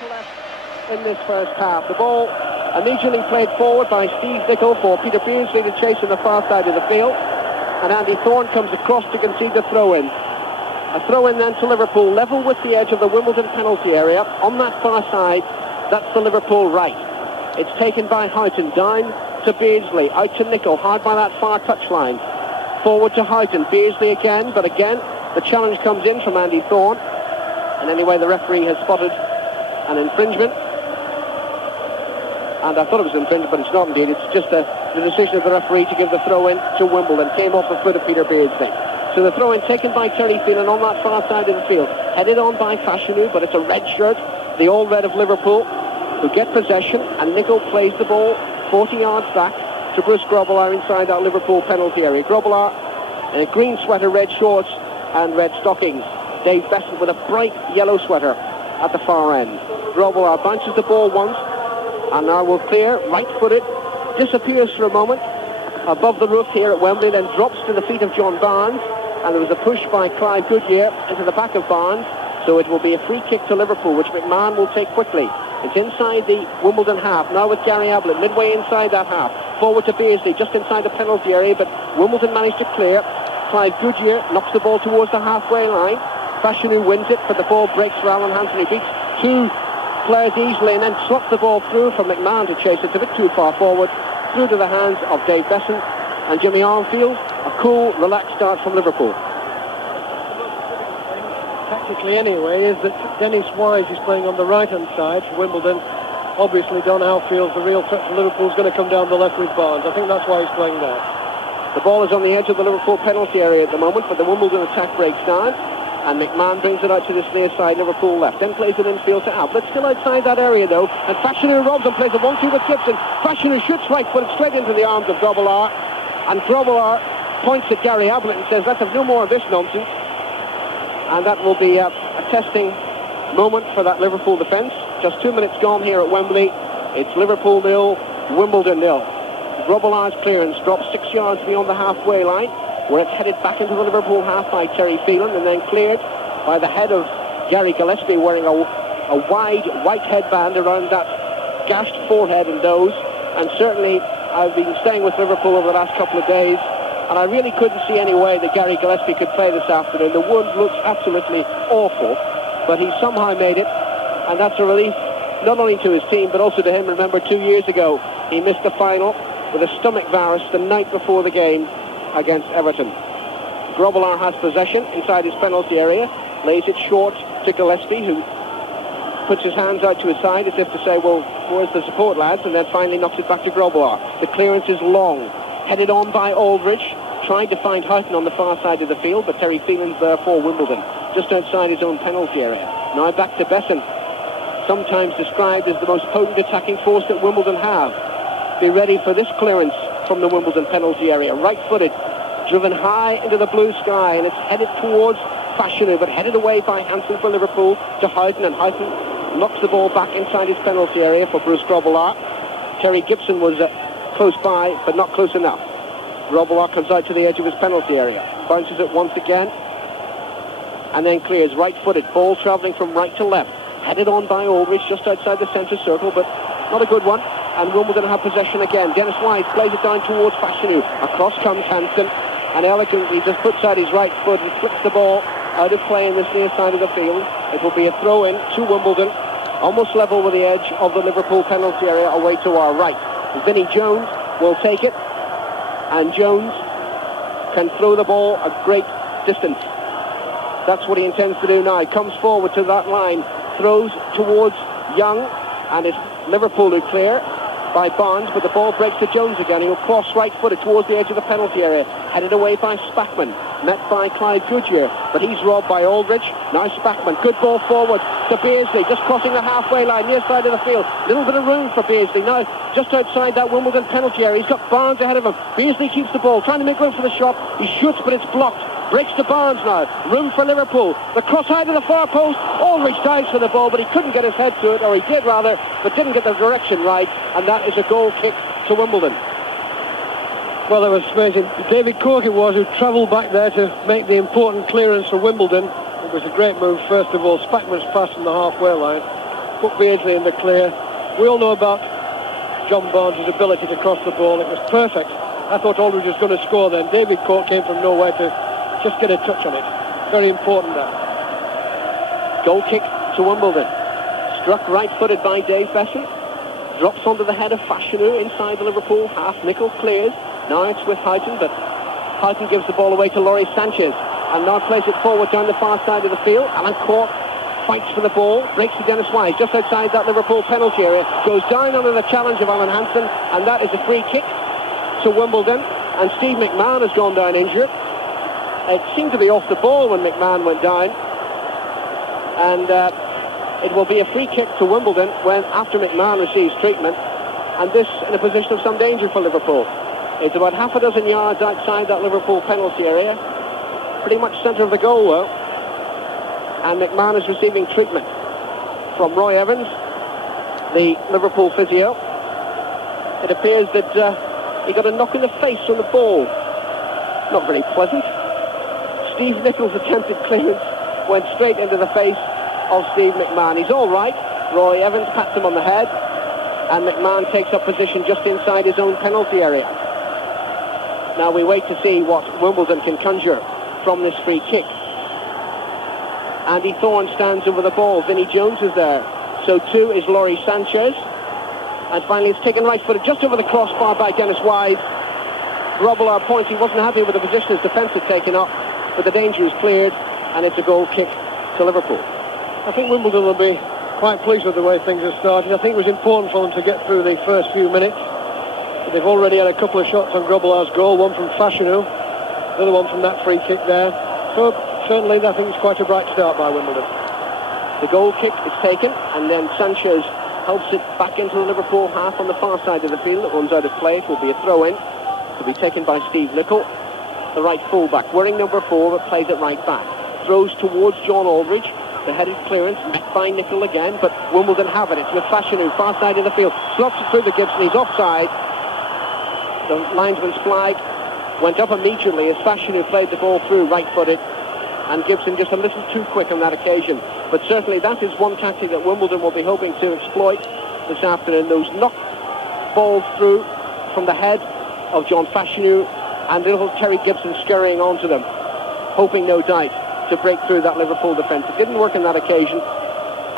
to left in this first half. The ball immediately played forward by Steve Nicol for Peter Beardsley to chase on the far side of the field, and Andy Thorne comes across to concede the throw-in. A throw-in then to Liverpool, level with the edge of the Wimbledon penalty area. On that far side, that's the Liverpool right. It's taken by Houghton, down to Beardsley, out to Nicol, hard by that far touchline. Forward to Houghton, Beardsley again, but again, the challenge comes in from Andy Thorne. And anyway, the referee has spotted an infringement. And I thought it was infringement, but it's not indeed. It's just the decision of the referee to give the throw-in to Wimbledon. Came off the foot of Peter Beardsley. So the throw-in taken by Terry Phelan on that far side of the field. Headed on by Fashanu, but it's a red shirt, the all red of Liverpool, who get possession. And Nicol plays the ball 40 yards back to Bruce Grobbelaar inside that Liverpool penalty area. Grobbelaar in a green sweater, red shorts and red stockings. Dave Besant with a bright yellow sweater at the far end. Grobbelaar bounces the ball once, and now will clear, right-footed, disappears for a moment above the roof here at Wembley, then drops to the feet of John Barnes, and there was a push by Clive Goodyear into the back of Barnes, so it will be a free kick to Liverpool, which McMahon will take quickly. It's inside the Wimbledon half, now with Gary Ablett, midway inside that half. Forward to Beardsley, just inside the penalty area, but Wimbledon managed to clear. Clive Goodyear knocks the ball towards the halfway line. Fashanu wins it, but the ball breaks for Alan Hansen. He beats two players easily and then slots the ball through from McMahon to chase it. It's a bit too far forward, through to the hands of Dave Besant and Jimmy Armfield. A cool, relaxed start from Liverpool. Tactically anyway, is that Dennis Wise is playing on the right-hand side for Wimbledon. Obviously Don Howe feels the real threat for Liverpool is going to come down the left with Barnes. I think that's why he's playing there. The ball is on the edge of the Liverpool penalty area at the moment, but the Wimbledon attack breaks down. And McMahon brings it out to this near side, Liverpool left. Then plays it infield to Ablett. Still outside that area, though. And Fashanu robs and plays a 1-2 with Gibson. Fashanu shoots right foot straight into the arms of Grobbelaar. And Grobbelaar points at Gary Ablett and says, let's have no more of this nonsense. And that will be a testing moment for that Liverpool defence. Just 2 minutes gone here at Wembley. It's Liverpool 0, Wimbledon 0. Grobbelaar's clearance drops 6 yards beyond the halfway line, where it's headed back into the Liverpool half by Terry Phelan, and then cleared by the head of Gary Gillespie, wearing a wide white headband around that gashed forehead and nose. And certainly I've been staying with Liverpool over the last couple of days, and I really couldn't see any way that Gary Gillespie could play this afternoon. The wound looks absolutely awful, but he somehow made it, and that's a relief not only to his team but also to him. Remember, 2 years ago he missed the final with a stomach virus the night before the game against Everton. Grobbelaar has possession inside his penalty area, lays it short to Gillespie, who puts his hands out to his side as if to say, well, where's the support, lads? And then finally knocks it back to Grobbelaar. The clearance is long, headed on by Aldridge, trying to find Houghton on the far side of the field, but Terry Phelan's there for Wimbledon, just outside his own penalty area. Now back to Besant, sometimes described as the most potent attacking force that Wimbledon have. Be ready for this clearance from the Wimbledon penalty area. Right-footed, driven high into the blue sky, and it's headed towards Fashanu, but headed away by Hansen for Liverpool to Houghton, and Houghton knocks the ball back inside his penalty area for Bruce Grobbelaar. Terry Gibson was close by, but not close enough. Grobbelaar comes out to the edge of his penalty area, bounces it once again, and then clears right-footed, ball travelling from right to left, headed on by Aldridge just outside the centre circle, but not a good one. And Wimbledon have possession again. Dennis Wise plays it down towards Fashanu. Across comes Hansen, and elegantly just puts out his right foot and flicks the ball out of play in this near side of the field. It will be a throw-in to Wimbledon, almost level with the edge of the Liverpool penalty area away to our right. Vinnie Jones will take it, and Jones can throw the ball a great distance. That's what he intends to do now. He comes forward to that line, throws towards Young, and it's Liverpool who clear by Barnes, but the ball breaks to Jones again. He'll cross right-footed towards the edge of the penalty area, headed away by Spackman, met by Clive Goodyear, but he's robbed by Aldridge. Now Spackman, good ball forward to Beardsley, just crossing the halfway line, near side of the field. Little bit of room for Beardsley. Now, just outside that Wimbledon penalty area, he's got Barnes ahead of him. Beardsley keeps the ball, trying to make room for the shot. He shoots, but it's blocked. Breaks to Barnes now. Room for Liverpool. The cross out of the far post. Aldridge dives for the ball, but he couldn't get his head to it, or he did rather, but didn't get the direction right, and that is a goal kick to Wimbledon. Well, it was amazing. David Cork it was who travelled back there to make the important clearance for Wimbledon. It was a great move, first of all. Spackman's pass from the halfway line. put Beardsley in the clear. We all know about John Barnes' ability to cross the ball. It was perfect. I thought Aldridge was going to score then. David Court came from nowhere to just get a touch on it. Very important that. Goal kick to Wimbledon. Struck right-footed by Dave Besson. Drops onto the head of Fashanu inside the Liverpool half. Nicol clears. Now it's with Houghton, but Houghton gives the ball away to Laurie Sanchez. And now plays it forward down the far side of the field. Alan Court fights for the ball. Breaks to Dennis Wise just outside that Liverpool penalty area. Goes down under the challenge of Alan Hansen. And that is a free kick to Wimbledon. And Steve McMahon has gone down injured. It seemed to be off the ball when McMahon went down. And it will be a free kick to Wimbledon when after McMahon receives treatment, and this in a position of some danger for Liverpool. It's about half a dozen yards outside that Liverpool penalty area, pretty much centre of the goal though, and McMahon is receiving treatment from Roy Evans, the Liverpool physio. It appears that he got a knock in the face from the ball. Not very pleasant. Steve Nichol's attempted clearance went straight into the face of Steve McMahon. He's all right. Roy Evans pats him on the head, and McMahon takes up position just inside his own penalty area. Now we wait to see what Wimbledon can conjure from this free kick. Andy Thorne stands over the ball. Vinnie Jones is there. So too is Laurie Sanchez. And finally it's taken right-footed just over the crossbar by Dennis Wise. Robillard points he wasn't happy with the position his defence had taken up, but the danger is cleared, and it's a goal kick to Liverpool. I think Wimbledon will be quite pleased with the way things have started. I think it was important for them to get through the first few minutes. But they've already had a couple of shots on Grobbelaar's goal, one from Fashanu, another one from that free kick there. So certainly I think it's quite a bright start by Wimbledon. The goal kick is taken, and then Sanchez helps it back into the Liverpool half on the far side of the field. It runs out of play. It will be a throw-in. It will be taken by Steve Nicol, the right full-back, wearing number 4, but plays it right back. Throws towards John Aldridge. The headed clearance met by Nicol again, but Wimbledon have it. It's with Fashanu, far side of the field. Slots it through the Gibson. He's offside. The linesman's flag went up immediately as Fashanu played the ball through right-footed, and Gibson just a little too quick on that occasion. But certainly that is one tactic that Wimbledon will be hoping to exploit this afternoon. Those knock balls through from the head of John Fashanu, and little Terry Gibson scurrying onto them, hoping no doubt to break through that Liverpool defence. It didn't work on that occasion,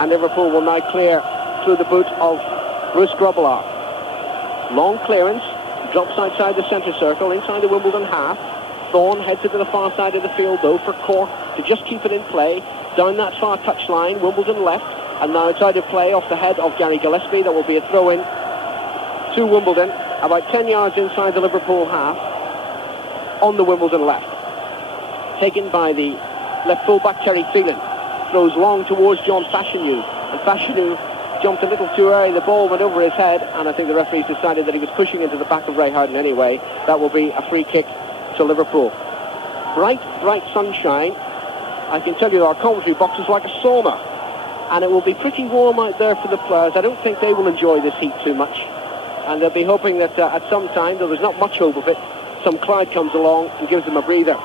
and Liverpool will now clear through the boot of Bruce Grobbelaar. Long clearance, drops outside the centre circle, inside the Wimbledon half. Thorne heads it to the far side of the field though for Cork to just keep it in play. Down that far touchline, Wimbledon left, and now it's out of play off the head of Gary Gillespie. That will be a throw-in to Wimbledon, about 10 yards inside the Liverpool half, on the Wimbledon left. Taken by the left full-back Terry Phelan. Throws long towards John Fashanu, and Fashanu jumped a little too early. The ball went over his head, and I think the referees decided that he was pushing into the back of Ray Houghton anyway. That will be a free kick to Liverpool. Bright sunshine. I can tell you our commentary box is like a sauna, and it will be pretty warm out there for the players. I don't think they will enjoy this heat too much, and they'll be hoping that at some time, though there's not much hope of it, some cloud comes along and gives them a breather.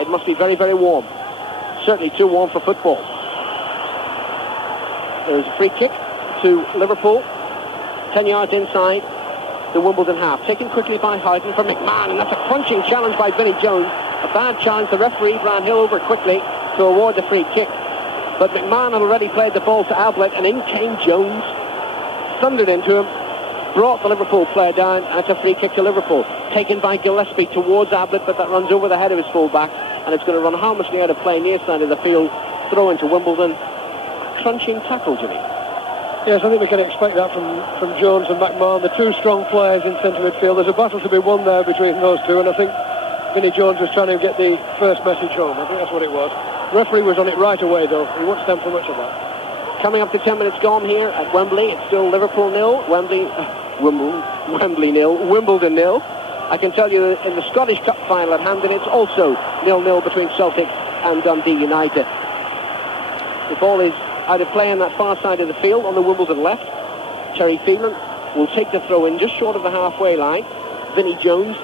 It must be very, very warm. Certainly too warm for football. There's a free kick to Liverpool, 10 yards inside the Wimbledon half. Taken quickly by Houghton for McMahon, and that's a crunching challenge by Vinnie Jones. A bad challenge. The referee ran Hill over quickly to award the free kick. But McMahon had already played the ball to Ablett, and in came Jones, thundered into him, brought the Liverpool player down, and it's a free kick to Liverpool. Taken by Gillespie towards Ablett, but that runs over the head of his full-back, and it's going to run harmlessly out of play near side of the field. Throw into Wimbledon. Crunching tackle, Jimmy. Yes, I think we can expect that from Jones and McMahon, the two strong players in centre midfield. There's a battle to be won there between those two, and I think Vinnie Jones was trying to get the first message home. I think that's what it was. The referee was on it right away, though. He won't stand for much of that. Coming up to 10 minutes gone here at Wembley. It's still Liverpool 0, Wembley 0, Wimbledon 0. I can tell you in the Scottish Cup final at Hampden, it's also 0-0 between Celtic and Dundee United. The ball is out of play on that far side of the field on the Wimbledon left. Terry Phelan will take the throw in just short of the halfway line. Vinnie Jones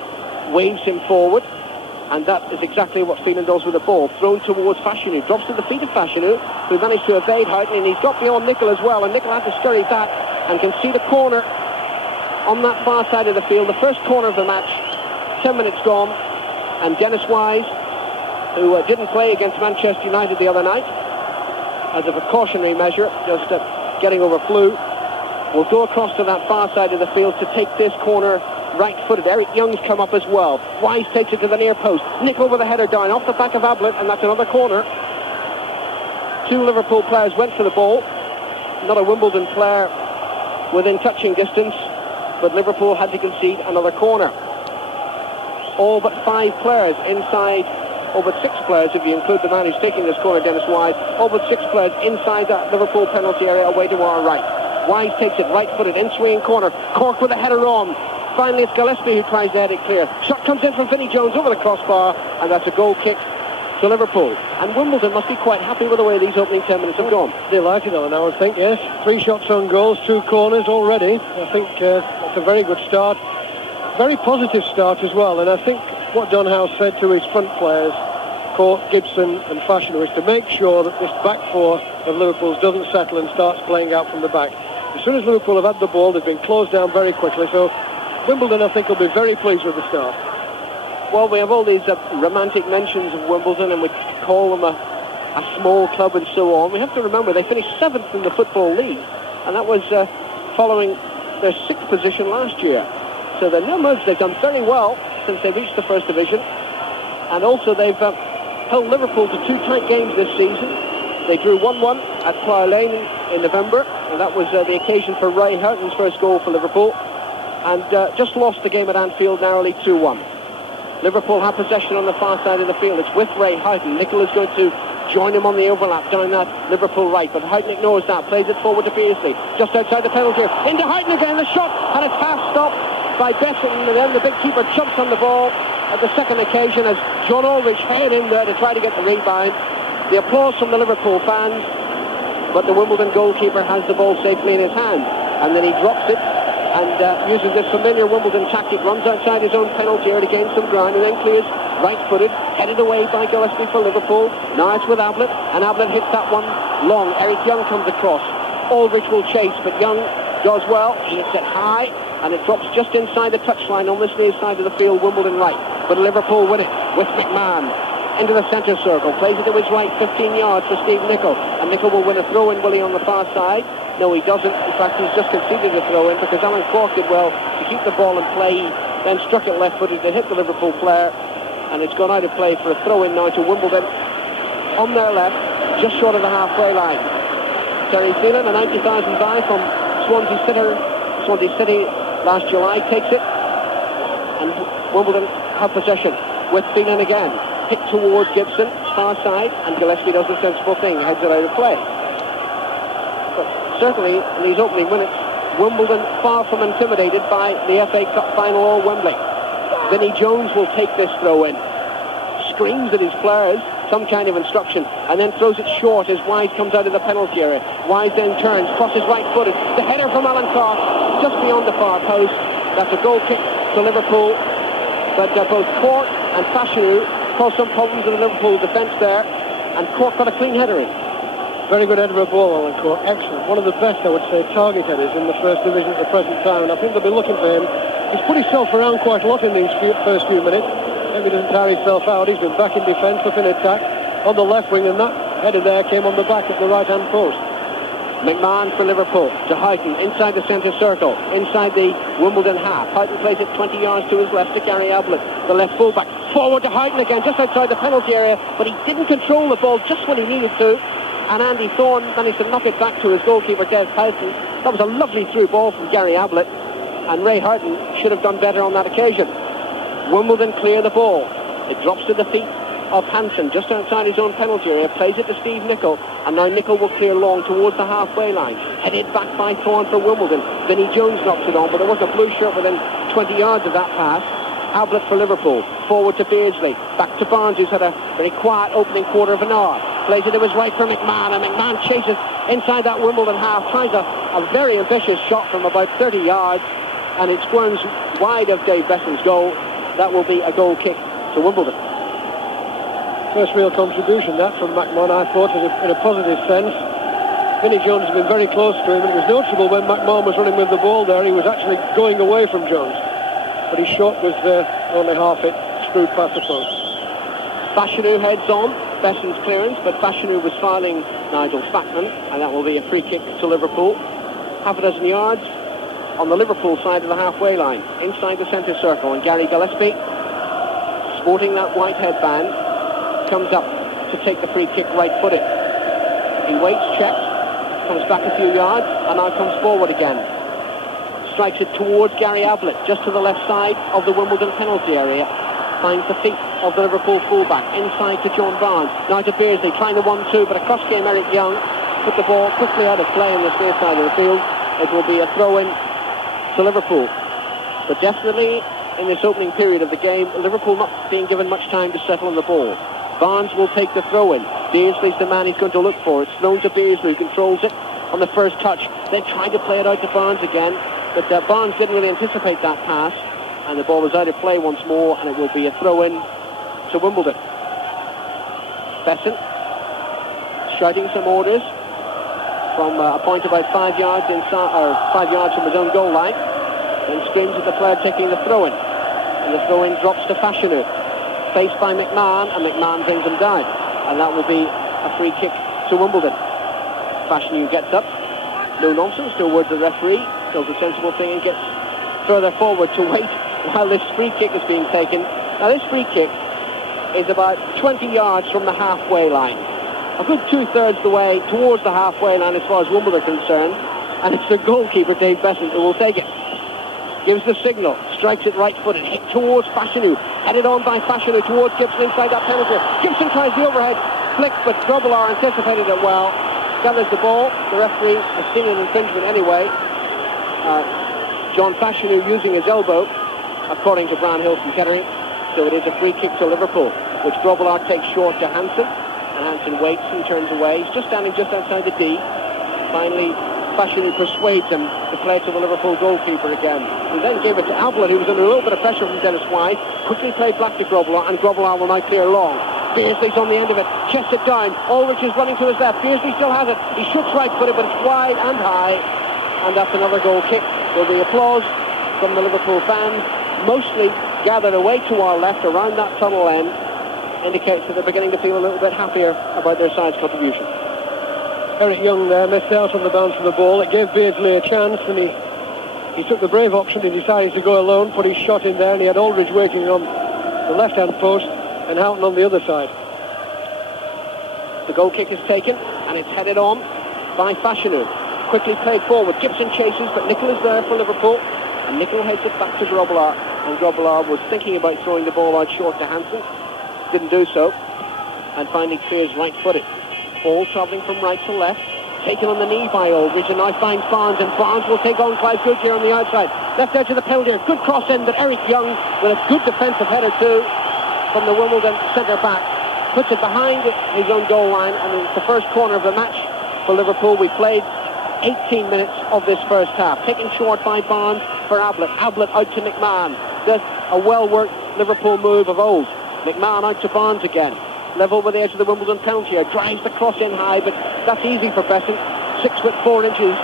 waves him forward, And that is exactly what Phelan does with the ball. Thrown towards Fashanu. Drops to the feet of Fashanu, who managed to evade Houghton, and he's got beyond Nicol as well. And Nicol had to scurry back and can see the corner on that far side of the field. The first corner of the match. 10 minutes gone. And Dennis Wise, who didn't play against Manchester United the other night, as a precautionary measure, just getting over flu, will go across to that far side of the field to take this corner right-footed. Eric Young's come up as well. Wise takes it to the near post. Nicol with a header down off the back of Ablett, and that's another corner. Two Liverpool players went for the ball. Not a Wimbledon player within touching distance, but Liverpool had to concede another corner. All but 5 players inside, all but 6 players if you include the man who's taking this corner, Dennis Wise, all but 6 players inside that Liverpool penalty area away to our right. Wise takes it right-footed, in-swinging corner. Cork with a header on. Finally, it's Gillespie who tries to head it clear. Shot comes in from Vinnie Jones over the crossbar, and that's a goal kick to Liverpool. And Wimbledon must be quite happy with the way these opening 10 minutes have gone. Delighted, Alan, I would think, yes. 3 shots on goals, 2 corners already. I think that's a very good start. Very positive start as well. And I think what Don Howe said to his front players, Cork, Gibson and Fashanu, is to make sure that this back four of Liverpool's doesn't settle and starts playing out from the back. As soon as Liverpool have had the ball, they've been closed down very quickly. So Wimbledon, I think, will be very pleased with the start. Well, we have all these romantic mentions of Wimbledon, and we call them a small club and so on. We have to remember they finished 7th in the Football League, and that was following their 6th position last year. So they're no mugs. They've done very well since they reached the First Division, and also they've held Liverpool to 2 tight games this season. They drew 1-1 at Plough Lane in November, and that was the occasion for Ray Houghton's first goal for Liverpool, and just lost the game at Anfield narrowly 2-1. Liverpool have possession on the far side of the field. It's with Ray Houghton. Nicol is going to join him on the overlap down that Liverpool right, but Houghton ignores that, plays it forward to Beasley, just outside the penalty area. Into Houghton again, the shot, and it's half stopped by Besson, and then the big keeper jumps on the ball at the second occasion as John Aldridge headed in there to try to get the rebound. The applause from the Liverpool fans, but the Wimbledon goalkeeper has the ball safely in his hand, and then he drops it and uses this familiar Wimbledon tactic, runs outside his own penalty area to gain some ground, and then clears right-footed, headed away by Gillespie for Liverpool. Now it's with Ablett, and Ablett hits that one long. Eric Young comes across. Aldridge will chase, but Young does well. He hits it high, and it drops just inside the touchline on this near side of the field, Wimbledon right. But Liverpool win it with McMahon into the centre circle, plays it to his right, 15 yards for Steve Nicol, and Nicol will win a throw-in, will he, on the far side? No, he doesn't. In fact, he's just conceded a throw-in because Alan Cork did well to keep the ball in play. He then struck it left-footed to hit the Liverpool player, and it's gone out of play for a throw-in now to Wimbledon on their left, just short of the halfway line. Terry Phelan, a 90,000 buy from Swansea City last July, takes it, and Wimbledon have possession with Phelan again. Hit towards Gibson, far side, and Gillespie does the sensible thing, heads it out of play. But certainly, in these opening minutes, Wimbledon far from intimidated by the FA Cup final or Wembley. Vinnie Jones will take this throw-in, screams at his players, some kind of instruction, and then throws it short as Wise comes out of the penalty area. Wise then turns, crosses right-footed. The header from Alan Cork, just beyond the far post. That's a goal kick to Liverpool, but both Cork and Fashanu caused some problems in the Liverpool defence there, and Cork got a clean header in. Very good header of a ball, Alan Cork. Excellent. One of the best, I would say, target headers in the First Division at the present time, and I think they'll be looking for him. He's put himself around quite a lot in these first few minutes. Maybe he doesn't tire himself out. He's been back in defence, up in attack on the left wing, and that header there came on the back at the right-hand post. McMahon for Liverpool to Houghton inside the centre circle, inside the Wimbledon half. Houghton plays it 20 yards to his left to Gary Ablett, the left fullback. Forward to Houghton again, just outside the penalty area, but he didn't control the ball just when he needed to. And Andy Thorne managed to knock it back to his goalkeeper, Des Pelton. That was a lovely through ball from Gary Ablett, and Ray Houghton should have done better on that occasion. Wimbledon clear the ball. It drops to the feet of Hansen, just outside his own penalty area, plays it to Steve Nicol, and now Nicol will clear long towards the halfway line. Headed back by Thorne for Wimbledon. Vinnie Jones knocks it on, but there was a blue shirt within 20 yards of that pass. Ablett for Liverpool, forward to Beardsley, back to Barnes, who's had a very quiet opening quarter of an hour. Plays it to his right for McMahon, and McMahon chases inside that Wimbledon half, tries a very ambitious shot from about 30 yards, and it squirms wide of Dave Besson's goal. That will be a goal kick to Wimbledon. First real contribution, that, from McMahon, I thought, in a positive sense. Vinnie Jones has been very close to him, and it was noticeable when McMahon was running with the ball there, he was actually going away from Jones. But his shot was only half it, screwed past the post. Fashanu heads on, Bessen's clearance, but Fashanu was fouling Nigel Spackman, and that will be a free kick to Liverpool. Half a dozen yards on the Liverpool side of the halfway line, inside the centre circle, and Gary Gillespie, sporting that white headband, comes up to take the free kick right-footed. He waits, checks, comes back a few yards, and now comes forward again. Strikes it towards Gary Ablett, just to the left side of the Wimbledon penalty area. Finds the feet of the Liverpool fullback, inside to John Barnes. Now to Beardsley, trying the 1-2, but across came Eric Young. Put the ball quickly out of play in the near side of the field. It will be a throw-in to Liverpool. But definitely, in this opening period of the game, Liverpool not being given much time to settle on the ball. Barnes will take the throw-in. Beardsley's the man he's going to look for. It's thrown to Beardsley, who controls it on the first touch. They tried to play it out to Barnes again, but Barnes didn't really anticipate that pass, and the ball was out of play once more, and it will be a throw-in to Wimbledon. Besson shouting some orders from a point about 5 yards inside, or 5 yards from his own goal line, and screams at the player taking the throw-in, and the throw-in drops to Fashanu, faced by McMahon, and McMahon brings him down, and that will be a free kick to Wimbledon. Fashanu gets up, no nonsense, no words of the referee, does a sensible thing and gets further forward to wait while this free kick is being taken. Now this free kick is about 20 yards from the halfway line, a good 2/3 the way towards the halfway line as far as Wimbledon are concerned, and it's the goalkeeper Dave Besson who will take it. Gives the signal, strikes it right-footed, hit towards Fashanu, headed on by Fashanu towards Gibson inside that penalty. Gibson tries the overhead flick, but Grobbelaar anticipated it well, gathers the ball. The referee has seen an infringement anyway. John Fashanu using his elbow, according to Brownhill from Kettering. So it is a free kick to Liverpool, which Grobbelaar takes short to Hansen, and Hansen waits and turns away. He's just standing just outside the D. Finally, Fashanu persuades him to play to the Liverpool goalkeeper again. He then gave it to Ablett, who was under a little bit of pressure from Dennis Wise. Quickly played back to Grobbelaar, and Grobbelaar will now clear long. Beardsley's on the end of it, chests it down. Ulrich is running to his left. Beardsley still has it. He shoots right-footed, but it's wide and high, and that's another goal kick. There'll be applause from the Liverpool fans, mostly gathered away to our left around that tunnel end. Indicates that they're beginning to feel a little bit happier about their side's contribution. Eric Young there missed out on the bounce of the ball. It gave Beardsley a chance, and he took the brave option. He decided to go alone, put his shot in there, and he had Aldridge waiting on the left-hand post and Houghton on the other side. The goal kick is taken, and it's headed on by Fashanu. Quickly played forward. Gibson chases, but Nicol is there for Liverpool, and Nicol heads it back to Grobbelaar, and Grobbelaar was thinking about throwing the ball out short to Hansen. Didn't do so, and finally clears right-footed. Ball travelling from right to left, taken on the knee by Aldridge, and now finds Barnes, and Barnes will take on Clive Good here on the outside. Left edge of the penalty area, good cross in, but Eric Young with a good defensive header too from the Wimbledon centre-back. Puts it behind his own goal line, and it's the first corner of the match for Liverpool. We played 18 minutes of this first half. Taken short by Barnes for Ablett. Ablett out to McMahon. Does a well-worked Liverpool move of old. McMahon out to Barnes again. Level with the edge of the Wimbledon penalty area. Drives the cross in high, but that's easy for Besson. 6'4",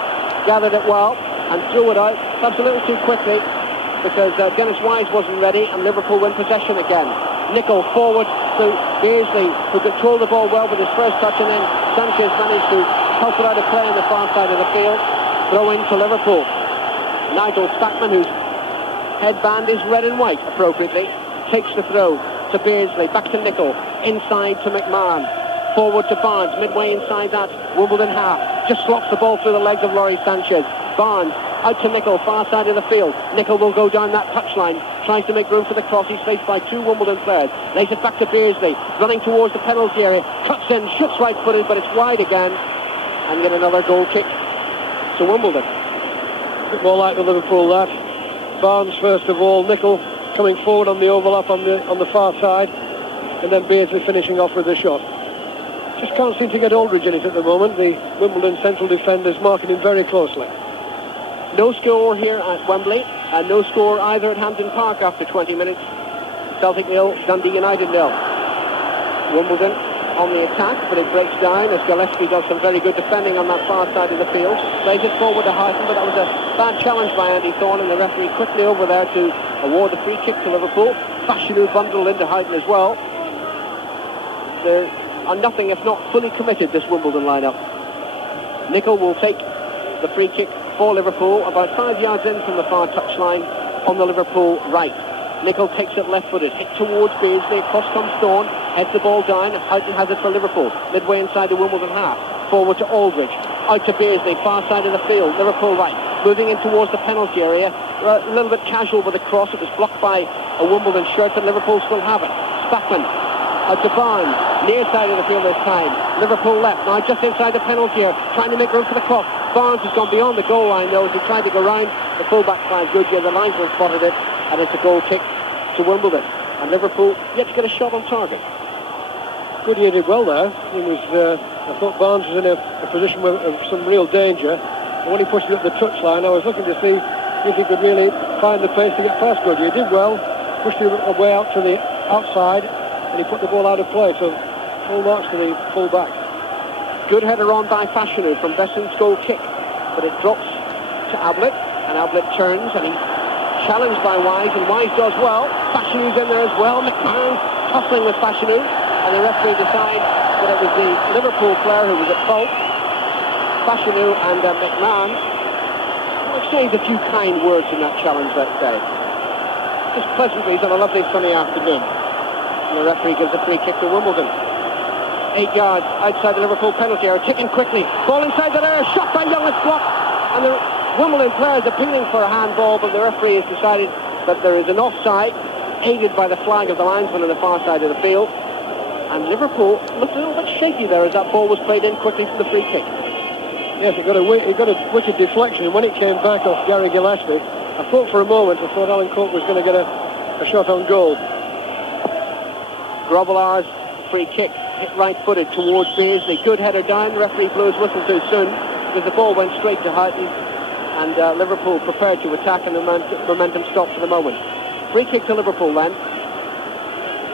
gathered it well and threw it out. Perhaps a little too quickly because Dennis Wise wasn't ready, and Liverpool win possession again. Nicol forward to Beardsley, who controlled the ball well with his first touch, and then Sanchez managed to help it out of play on the far side of the field. Throw in to Liverpool. Nigel Spackman, whose headband is red and white appropriately, takes the throw to Beardsley, back to Nicol, inside to McMahon, forward to Barnes, midway inside that Wimbledon half, just slots the ball through the legs of Laurie Sanchez. Barnes out to Nicol, far side of the field. Nicol will go down that touchline, tries to make room for the cross. He's faced by two Wimbledon players. Lays it back to Beardsley, running towards the penalty area, cuts in, shoots right-footed, but it's wide again, and get another goal kick to Wimbledon. A bit more like the Liverpool that. Barnes first of all, Nicol coming forward on the overlap on the far side, and then Beardsley finishing off with a shot. Just can't seem to get Aldridge in it at the moment. The Wimbledon central defenders marking him very closely. No score here at Wembley, and no score either at Hampden Park after 20 minutes. Celtic 0, Dundee United 0. Wimbledon on the attack, but it breaks down as Gillespie does some very good defending on that far side of the field. Plays it forward to Houghton, but that was a bad challenge by Andy Thorne, and the referee quickly over there to award the free kick to Liverpool. Fashanu bundled into Houghton as well. They are nothing if not fully committed, this Wimbledon lineup. Nicol will take the free kick for Liverpool, about 5 yards in from the far touchline on the Liverpool right. Nicol takes it left-footed, hit towards Beardsley, across comes Thorne, heads the ball down, Houghton has it for Liverpool, midway inside the Wimbledon half, forward to Aldridge, out to Beardsley, far side of the field, Liverpool right, moving in towards the penalty area, a little bit casual with the cross, it was blocked by a Wimbledon shirt, but Liverpool still have it. Spackman, out to Barnes, near side of the field this time, Liverpool left, now just inside the penalty area, trying to make room for the cross. Barnes has gone beyond the goal line though, as he tried to go round the full-back by Goodyear, the linesman spotted it, and it's a goal kick to Wimbledon, and Liverpool yet to get a shot on target. Goodyear did well there. He was, I thought Barnes was in a position of some real danger, and when he pushed it up the touchline, I was looking to see if he could really find the pace to get past Goodyear. He did well, pushed it away out to the outside, and he put the ball out of play, so full marks to the full-back. Good header on by Fashanu from Besant's goal kick, but it drops to Ablett, and Ablett turns, and he challenged by Wise, and Wise does well. Fashanu's in there as well. McMahon tussling with Fashanu, and the referee decides that it was the Liverpool player who was at fault. Fashanu and McMahon exchanged a few kind words in that challenge that day. Just pleasantries on a lovely sunny afternoon. And the referee gives a free kick to Wimbledon. 8 yards outside the Liverpool penalty area, ticking quickly. Ball inside that area, shot by Young, it's blocked. And the Wimbledon players appealing for a handball, but the referee has decided that there is an offside, aided by the flag of the linesman on the far side of the field. And Liverpool looked a little bit shaky there as that ball was played in quickly for the free kick. Yes, he got a wicked deflection, and when it came back off Gary Gillespie, I thought for a moment, Alan Cook was going to get a shot on goal. Grobbelaar's free kick, hit right-footed towards Beardsley. Good header down, the referee blew his whistle too soon, because the ball went straight to Houghton, and Liverpool prepared to attack, and the momentum stopped for the moment. Free kick to Liverpool then,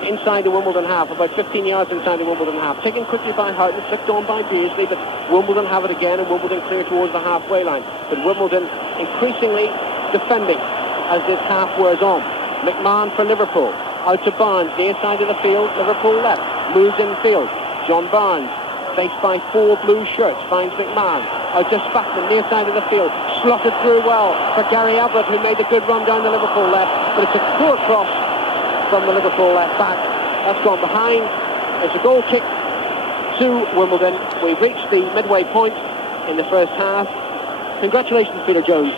inside the Wimbledon half, about 15 yards inside the Wimbledon half. Taken quickly by Houghton, flicked on by Beardsley, but Wimbledon have it again, and Wimbledon clear towards the halfway line. But Wimbledon increasingly defending as this half wears on. McMahon for Liverpool, out to Barnes, near side of the field, Liverpool left, moves infield. John Barnes, faced by 4 blue shirts, finds McMahon, out to Spackman, near side of the field, slotted through well for Gary Ablett, who made a good run down the Liverpool left, but it's a poor cross from the Liverpool left back. That's gone behind. It's a goal kick to Wimbledon. We've reached the midway point in the first half. Congratulations, Peter Jones.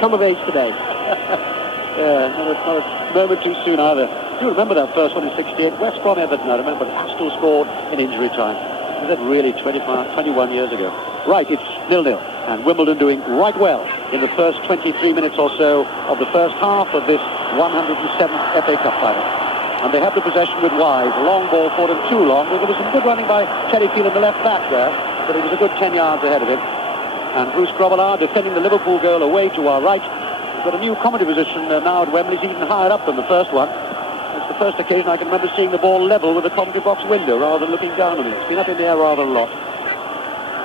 Come of age today. Yeah, not a moment too soon either. Do you remember that first one in 68? West Brom Everton, I remember. Astle scored in injury time. Was that really 21 years ago? Right, it's 0-0. And Wimbledon doing right well in the first 23 minutes or so of the first half of this 107th FA Cup final. And they have the possession with Wise. A long ball for them, too long. There was some good running by Terry Phelan, the left back there, but he was a good 10 yards ahead of him. And Bruce Grobbelaar defending the Liverpool goal away to our right. We've got a new comedy position now at Wembley. He's even higher up than the first one. It's the first occasion I can remember seeing the ball level with the commentary box window rather than looking down on it. It's been up in the air rather a lot.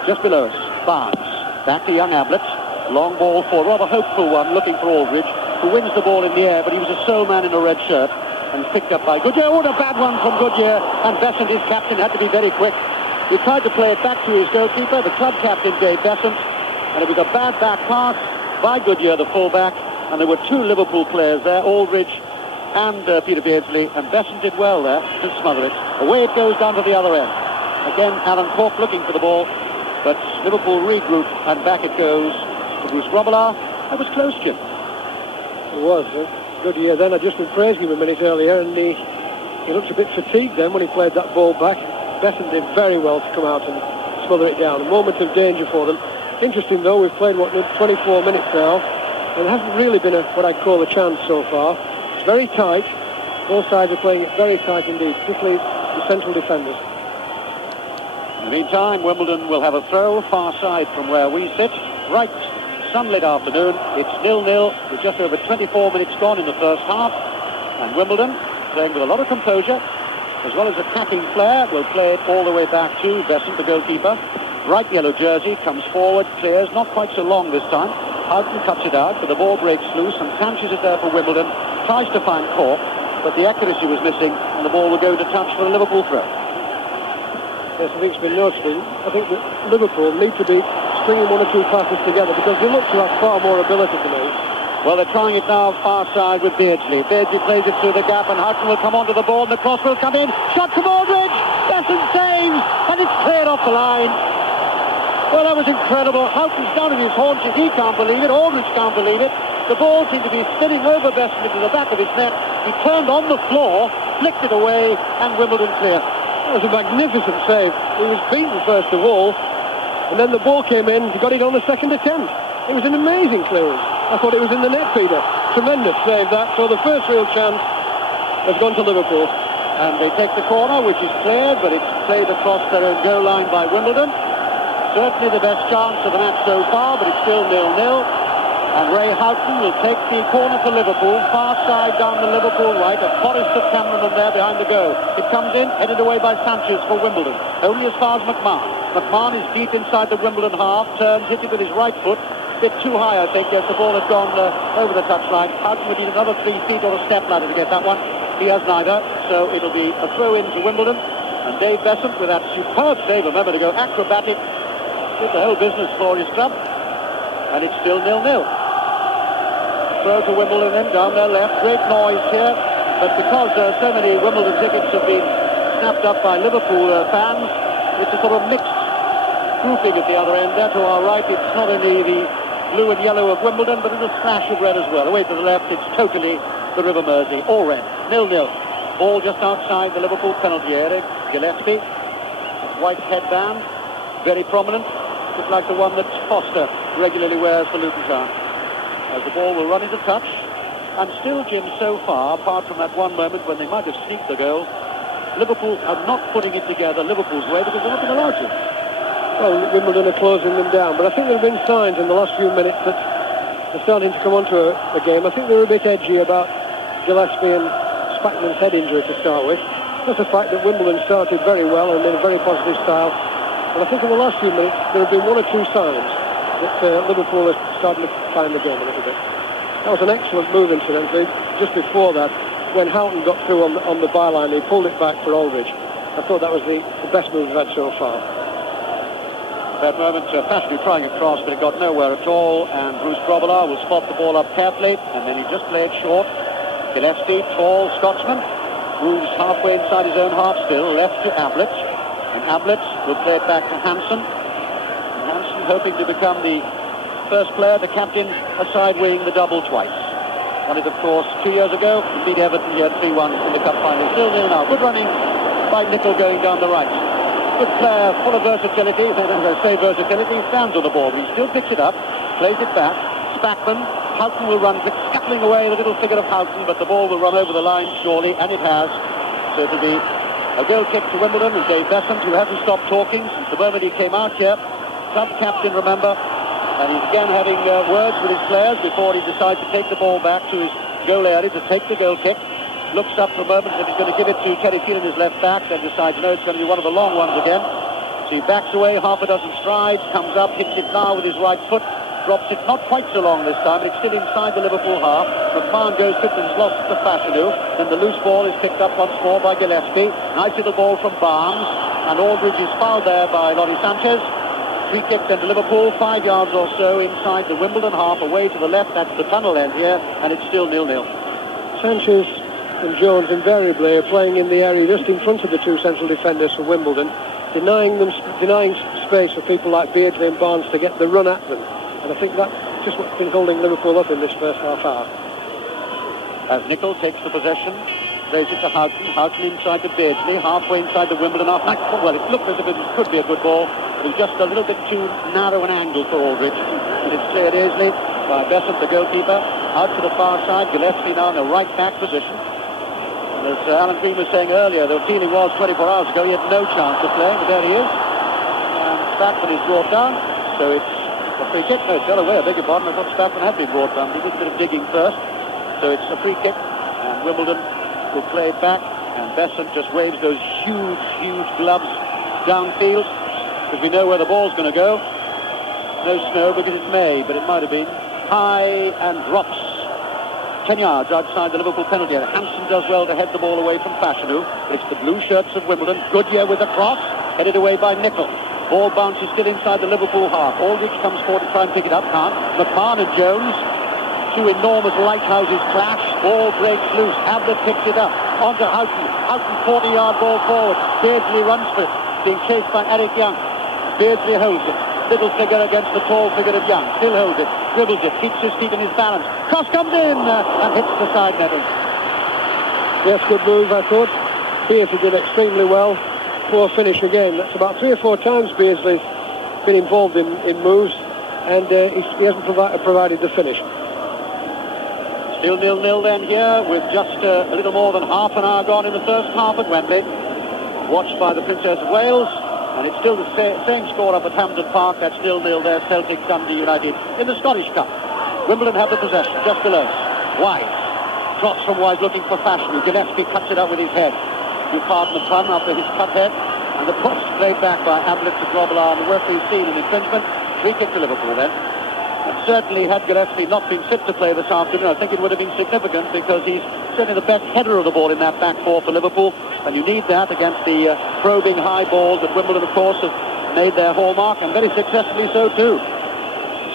Just below us, Barnes. Back to young Ablett. Long ball for a rather hopeful one, looking for Aldridge, who wins the ball in the air, but he was a sole man in a red shirt, and picked up by Goodyear. Oh, a bad one from Goodyear, and Besant, his captain, had to be very quick. He tried to play it back to his goalkeeper, the club captain, Dave Besant, and it was a bad back pass by Goodyear, the full-back, and there were 2 Liverpool players there, Aldridge and Peter Beardsley, and Besant did well there to smother it. Away it goes down to the other end. Again, Alan Cork looking for the ball, but Liverpool regroup, and back it goes to Bruce Grobbelaar. That was close, Jim. It was. Goodyear then had just been praising him a minute earlier, and he looked a bit fatigued then when he played that ball back. Besant did very well to come out and smother it down. A moment of danger for them. Interesting though, we've played 24 minutes now, and there hasn't really been what I'd call a chance so far. It's very tight. Both sides are playing it very tight indeed, particularly the central defenders. In the meantime, Wimbledon will have a throw far side from where we sit. Right, sunlit afternoon. It's 0-0 with just over 24 minutes gone in the first half. And Wimbledon playing with a lot of composure. as well as attacking flair, will play it all the way back to Besant, the goalkeeper. Bright yellow jersey, comes forward, clears, not quite so long this time. Houghton cuts it out, but the ball breaks loose, and Sanchez is there for Wimbledon, tries to find Cork, but the accuracy was missing, and the ball will go to touch for a Liverpool throw. Yes, I think it's been noticeable. I think that Liverpool need to be stringing one or two passes together because they look to have far more ability to me. Well, they're trying it now far side with Beardsley. Beardsley plays it through the gap, and Houghton will come onto the ball, and the cross will come in. Shot from Aldridge! Besant saves, and it's cleared off the line. Well, that was incredible. Houghton's down in his haunches. He can't believe it. Aldridge can't believe it. The ball seemed to be spinning over Besant into the back of his net. He turned on the floor, flicked it away, and Wimbledon clear. That was a magnificent save. He was beaten first of all, and then the ball came in. He got it on the second attempt. It was an amazing clearance. I thought it was in the net feeder. Tremendous save that. So the first real chance has gone to Liverpool. And they take the corner, which is cleared, but it's played across their own goal line by Wimbledon. Certainly the best chance of the match so far, but it's still 0-0. And Ray Houghton will take the corner for Liverpool, far side down the Liverpool right, a forest of cameramen there behind the goal. It comes in, headed away by Sanchez for Wimbledon, only as far as McMahon. McMahon is deep inside the Wimbledon half, turns, hits it with his right foot, a bit too high, I think, as the ball had gone over the touchline. Houghton would need another 3 feet or a step ladder to get that one. He has neither, so it'll be a throw-in to Wimbledon. And Dave Besant, with that superb save a moment ago, acrobatic, did the whole business for his club. And it's still 0-0. Throw to Wimbledon then, down their left. Great noise here, but because so many Wimbledon tickets have been snapped up by Liverpool fans, it's a sort of mixed grouping at the other end. There to our right, it's not only the blue and yellow of Wimbledon, but there's a splash of red as well. Away to the left, it's totally the River Mersey, all red. 0-0. Ball just outside the Liverpool penalty area. Gillespie, white headband, very prominent, just like the one that Foster regularly wears for Luton Town. As the ball will run into touch, and still, Jim, so far, apart from that one moment when they might have sneaked the goal, Liverpool are not putting it together Liverpool's way because they're not been allowed to. Well, Wimbledon are closing them down, but I think there have been signs in the last few minutes that they're starting to come onto a game. I think they're a bit edgy about Gillespie and Spackman's head injury to start with. That's the fact that Wimbledon started very well and in a very positive style. But I think in the last few minutes there have been one or two signs that Liverpool are starting to find the game a little bit. That was an excellent move, incidentally. Just before that, when Houghton got through on the byline, he pulled it back for Aldridge. I thought that was the best move we've had so far. That moment, Fashanu trying a cross, but it got nowhere at all, and Bruce Grobbelaar will spot the ball up carefully, and then he just played short. Gillespie, tall Scotsman, moves halfway inside his own half still, left to Ablett, and Ablett will play it back to Hansen. And Hansen hoping to become the first player to captain a side wing the double twice. Won it, of course, 2 years ago, and beat Everton here 3-1 in the cup final. Still 0 now. Good running by Nicol going down the right. Good player, full of versatility. As I say versatility, he stands on the ball, but he still picks it up, plays it back. Spackman, Houghton will run, scuttling away the little figure of Houghton, but the ball will run over the line surely, and it has. So it'll be a goal kick to Wimbledon, and Dave Besant, who hasn't stopped talking since the moment he came out here. Club captain, remember, and he's again having words with his players before he decides to take the ball back to his goal area to take the goal kick. Looks up for a moment as if he's going to give it to Terry Phelan, his left back, then decides, no, it's going to be one of the long ones again. So he backs away half a dozen strides, comes up, hits it now with his right foot, drops it not quite so long this time, but it's still inside the Liverpool half. McMahon goes quick and lost to Fashanu, then the loose ball is picked up once more by Gillespie. Nice little ball from Barnes, and Aldridge is fouled there by Laurie Sanchez. Free kick then to Liverpool, 5 yards or so inside the Wimbledon half, away to the left, that's the tunnel end here, and it's still 0-0. Sanchez and Jones invariably are playing in the area just in front of the two central defenders for Wimbledon, denying space for people like Beardsley and Barnes to get the run at them. And I think that's just what's been holding Liverpool up in this first half hour. As Nicol takes the possession, plays it to Houghton. Houghton inside to Beardsley, halfway inside the Wimbledon half. Well, it looked as if it could be a good ball. It was just a little bit too narrow an angle for Aldridge. And it's cleared easily by Besant, the goalkeeper. Out to the far side, Gillespie now in the right back position. As Alan Green was saying earlier, the feeling was 24 hours ago he had no chance of playing, but there he is. And Spackman is brought down, so it's a free kick. No, it's the other way, I beg your pardon. I thought Spackman had been brought down. He did a bit of digging first, so it's a free kick, and Wimbledon will play it back And Besson just waves those huge, huge gloves downfield, because we know where the ball's going to go. No snow because it's May, but it might have been. High and drops 10 yards outside the Liverpool penalty area. Hansen does well to head the ball away from Fashanu. It's the blue shirts of Wimbledon. Goodyear with the cross, headed away by Nicol. Ball bounces still inside the Liverpool half. Aldrich comes forward to try and pick it up. Can't. McMahon and Jones, two enormous lighthouses clash. Ball breaks loose. Ablett picks it up. Onto Houghton. Houghton 40-yard ball forward. Beardsley runs for it. Being chased by Eric Young. Beardsley holds it. Little figure against the tall figure of Young. Still holds it. Dribbles it. Keeps his feet in his balance. Cross comes in and hits the side netting. Yes, good move, I thought. Beardsley did extremely well. Poor finish again. That's about 3 or 4 times Beardsley's been involved in moves, and he hasn't provided the finish. Still 0-0 then here, with just a little more than half an hour gone in the first half at Wembley. Watched by the Princess of Wales, and it's still the same score up at Hampden Park. That's 0-0 there, Celtic Dundee United in the Scottish Cup. Wimbledon have the possession, just below us. Wise. Cross from Wise looking for Fashanu. Gillespie cuts it out with his head. You pardon the pun after his cut head. And the cross played back by Ablett to Grobbelaar, and the referee's seen an infringement. Free kick to Liverpool then. And certainly had Gillespie not been fit to play this afternoon, I think it would have been significant, because he's certainly the best header of the ball in that back four for Liverpool. And you need that against the probing high balls that Wimbledon, of course, have made their hallmark, and very successfully so too.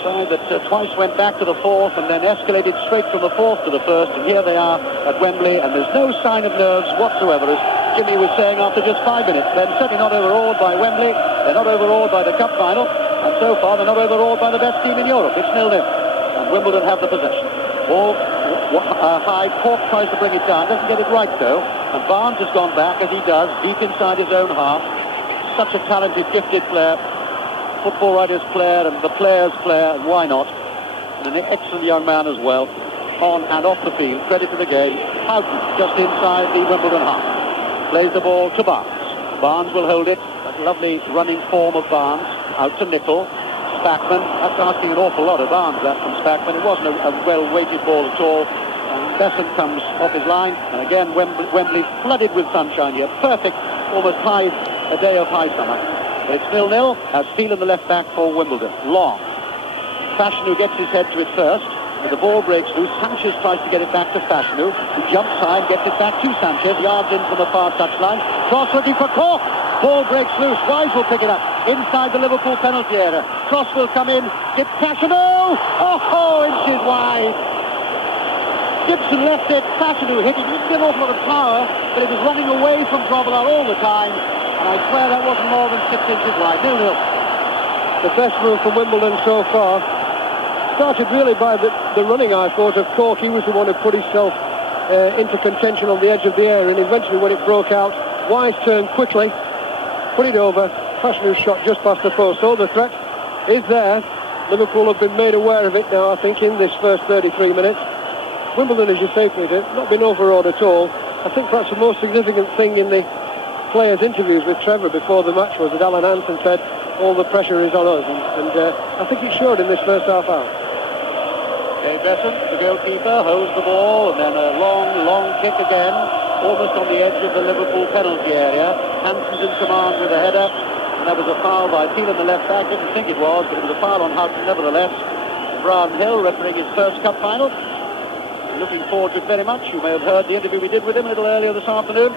Side that twice went back to the fourth and then escalated straight from the fourth to the first, and here they are at Wembley, and there's no sign of nerves whatsoever, as Jimmy was saying after just 5 minutes. They're certainly not overawed by Wembley, they're not overawed by the cup final, and so far they're not overawed by the best team in Europe. It's 0-0, and Wimbledon have the possession. Ball high, Cork tries to bring it down, doesn't get it right though, and Barnes has gone back, as he does, deep inside his own half. Such a talented, gifted player. Football writer's player and the player's player, and why not? And an excellent young man as well, on and off the field. Credit to the game. Houghton just inside the Wimbledon half. Plays the ball to Barnes. Barnes will hold it. That lovely running form of Barnes. Out to Nicol. Spackman. That's asking an awful lot of Barnes, that from Spackman. It wasn't a well-weighted ball at all. And Besson comes off his line. And again, Wembley flooded with sunshine here. Perfect, almost a day of high summer. But it's 0-0, as Phelan the left back for Wimbledon. Long. Fashanu gets his head to it first, but the ball breaks loose. Sanchez tries to get it back to Fashanu, who jumps high and gets it back to Sanchez, yards in from the far touchline. Cross ready for Cork. Ball breaks loose. Wise will pick it up inside the Liverpool penalty area. Cross will come in. Get Fashanu. Oh, inches wide. Gibson left it. Fashanu hit it. He didn't get an awful lot of power, but it was running away from Grobbelaar all the time. And I swear that wasn't more than 6 inches wide. 0-0. The best move from Wimbledon so far started really by the running, I thought, of Cork. He was the one who put himself into contention on the edge of the area, and eventually when it broke out, Wise turned quickly, put it over. Fashanu's shot just past the post. So the threat is there. Liverpool have been made aware of it now, I think, in this first 33 minutes. Wimbledon, as you say, Peter, not been overawed at all. I think perhaps the most significant thing in the players' interviews with Trevor before the match was that Alan Hansen said all the pressure is on us, and I think it showed in this first half hour. Okay, Besson, the goalkeeper, holds the ball, and then a long kick again, almost on the edge of the Liverpool penalty area. Hansen's in command with a header, and that was a foul by Phelan, the left back. Didn't think it was, but it was a foul on Houghton nevertheless. Brian Hill refereeing his first cup final. Looking forward to it very much. You may have heard the interview we did with him a little earlier this afternoon.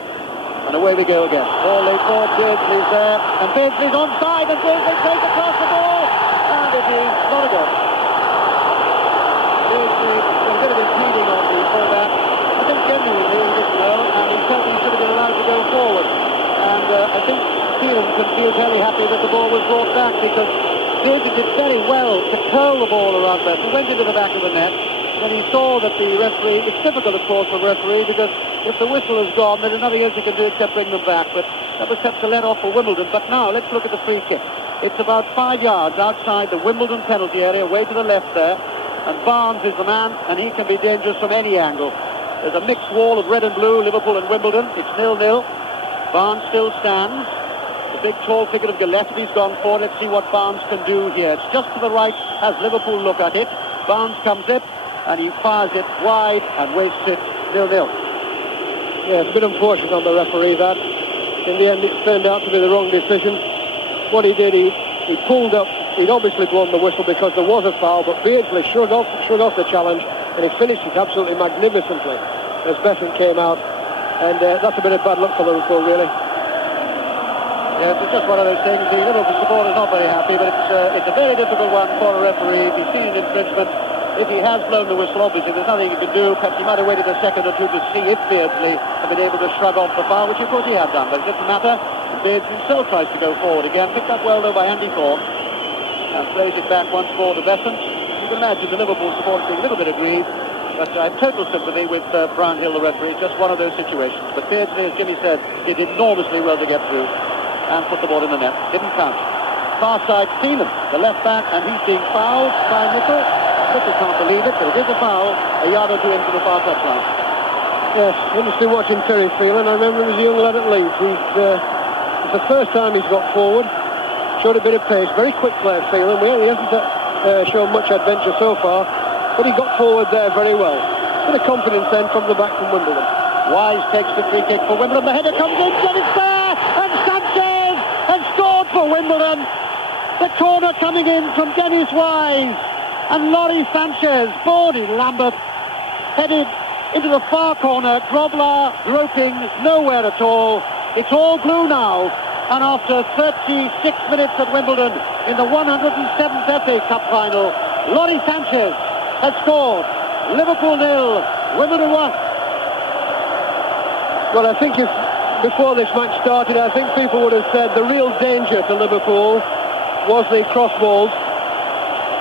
And away we go again. Ball laid forward, Beardsley's there, and Beardsley's onside, and Beardsley plays across the ball, and it is not a goal. Beardsley, a bit of impeding on the fullback. I think genuinely he didn't know, and he certainly should have been allowed to go forward. And I think Phelan can feel very happy that the ball was brought back, because Beardsley did very well to curl the ball around there. He went into the back of the net. When he saw that the referee, it's difficult of course for the referee, because if the whistle has gone, there's nothing else you can do except bring them back. But that was kept to let off for Wimbledon. But now let's look at the free kick. It's about 5 yards outside the Wimbledon penalty area, way to the left there. And Barnes is the man, and he can be dangerous from any angle. There's a mixed wall of red and blue, Liverpool and Wimbledon. It's 0-0. Barnes still stands. The big tall figure of Gillespie's gone forward. Let's see what Barnes can do here. It's just to the right as Liverpool look at it. Barnes comes in, and he fires it wide and wastes it. 0-0. Yeah, it's a bit unfortunate on the referee that. In the end, it turned out to be the wrong decision. What he did, he pulled up. He'd obviously blown the whistle because there was a foul, but Beardsley shrugged off the challenge, and he finished it absolutely magnificently as Besant came out. And that's a bit of bad luck for Liverpool, really. Yes, it's just one of those things. The Liverpool supporter is not very happy, but it's a very difficult one for a referee. If he's seen an infringement, if he has blown the whistle, obviously there's nothing he can do. Perhaps he might have waited a second or two to see if Beardsley had been able to shrug off the foul, which of course he had done, but it didn't matter. Beardsley himself tries to go forward again, picked up well though by Andy Thorne, and plays it back once more to Besant. You can imagine the Liverpool supporters being a little bit aggrieved, but I have total sympathy with Brownhill, the referee. It's just one of those situations. But Beardsley, as Jimmy said, did enormously well to get through and put the ball in the net. Didn't count. Far side, Seaman, the left back, and he's being fouled by Nicol. Nicol can't believe it, but it is a foul a yard or two into the far touchline. Yes, interesting watching Terry Phelan. I remember him as a young lad at Leeds. It's the first time he's got forward. Showed a bit of pace. Very quick player, Phelan. He hasn't shown much adventure so far, but he got forward there very well. Bit of confidence then comes the back from Wimbledon. Wise takes the free kick for Wimbledon. The header comes in, and it's there! And Sanchez has scored for Wimbledon. The corner coming in from Dennis Wise. And Laurie Sanchez, Bordy Lambert, headed into the far corner. Grobler groping nowhere at all. It's all blue now. And after 36 minutes at Wimbledon in the 107th FA Cup final, Laurie Sanchez has scored. Liverpool 0, Wimbledon 1. Well, I think if before this match started, I think people would have said the real danger to Liverpool was the cross balls.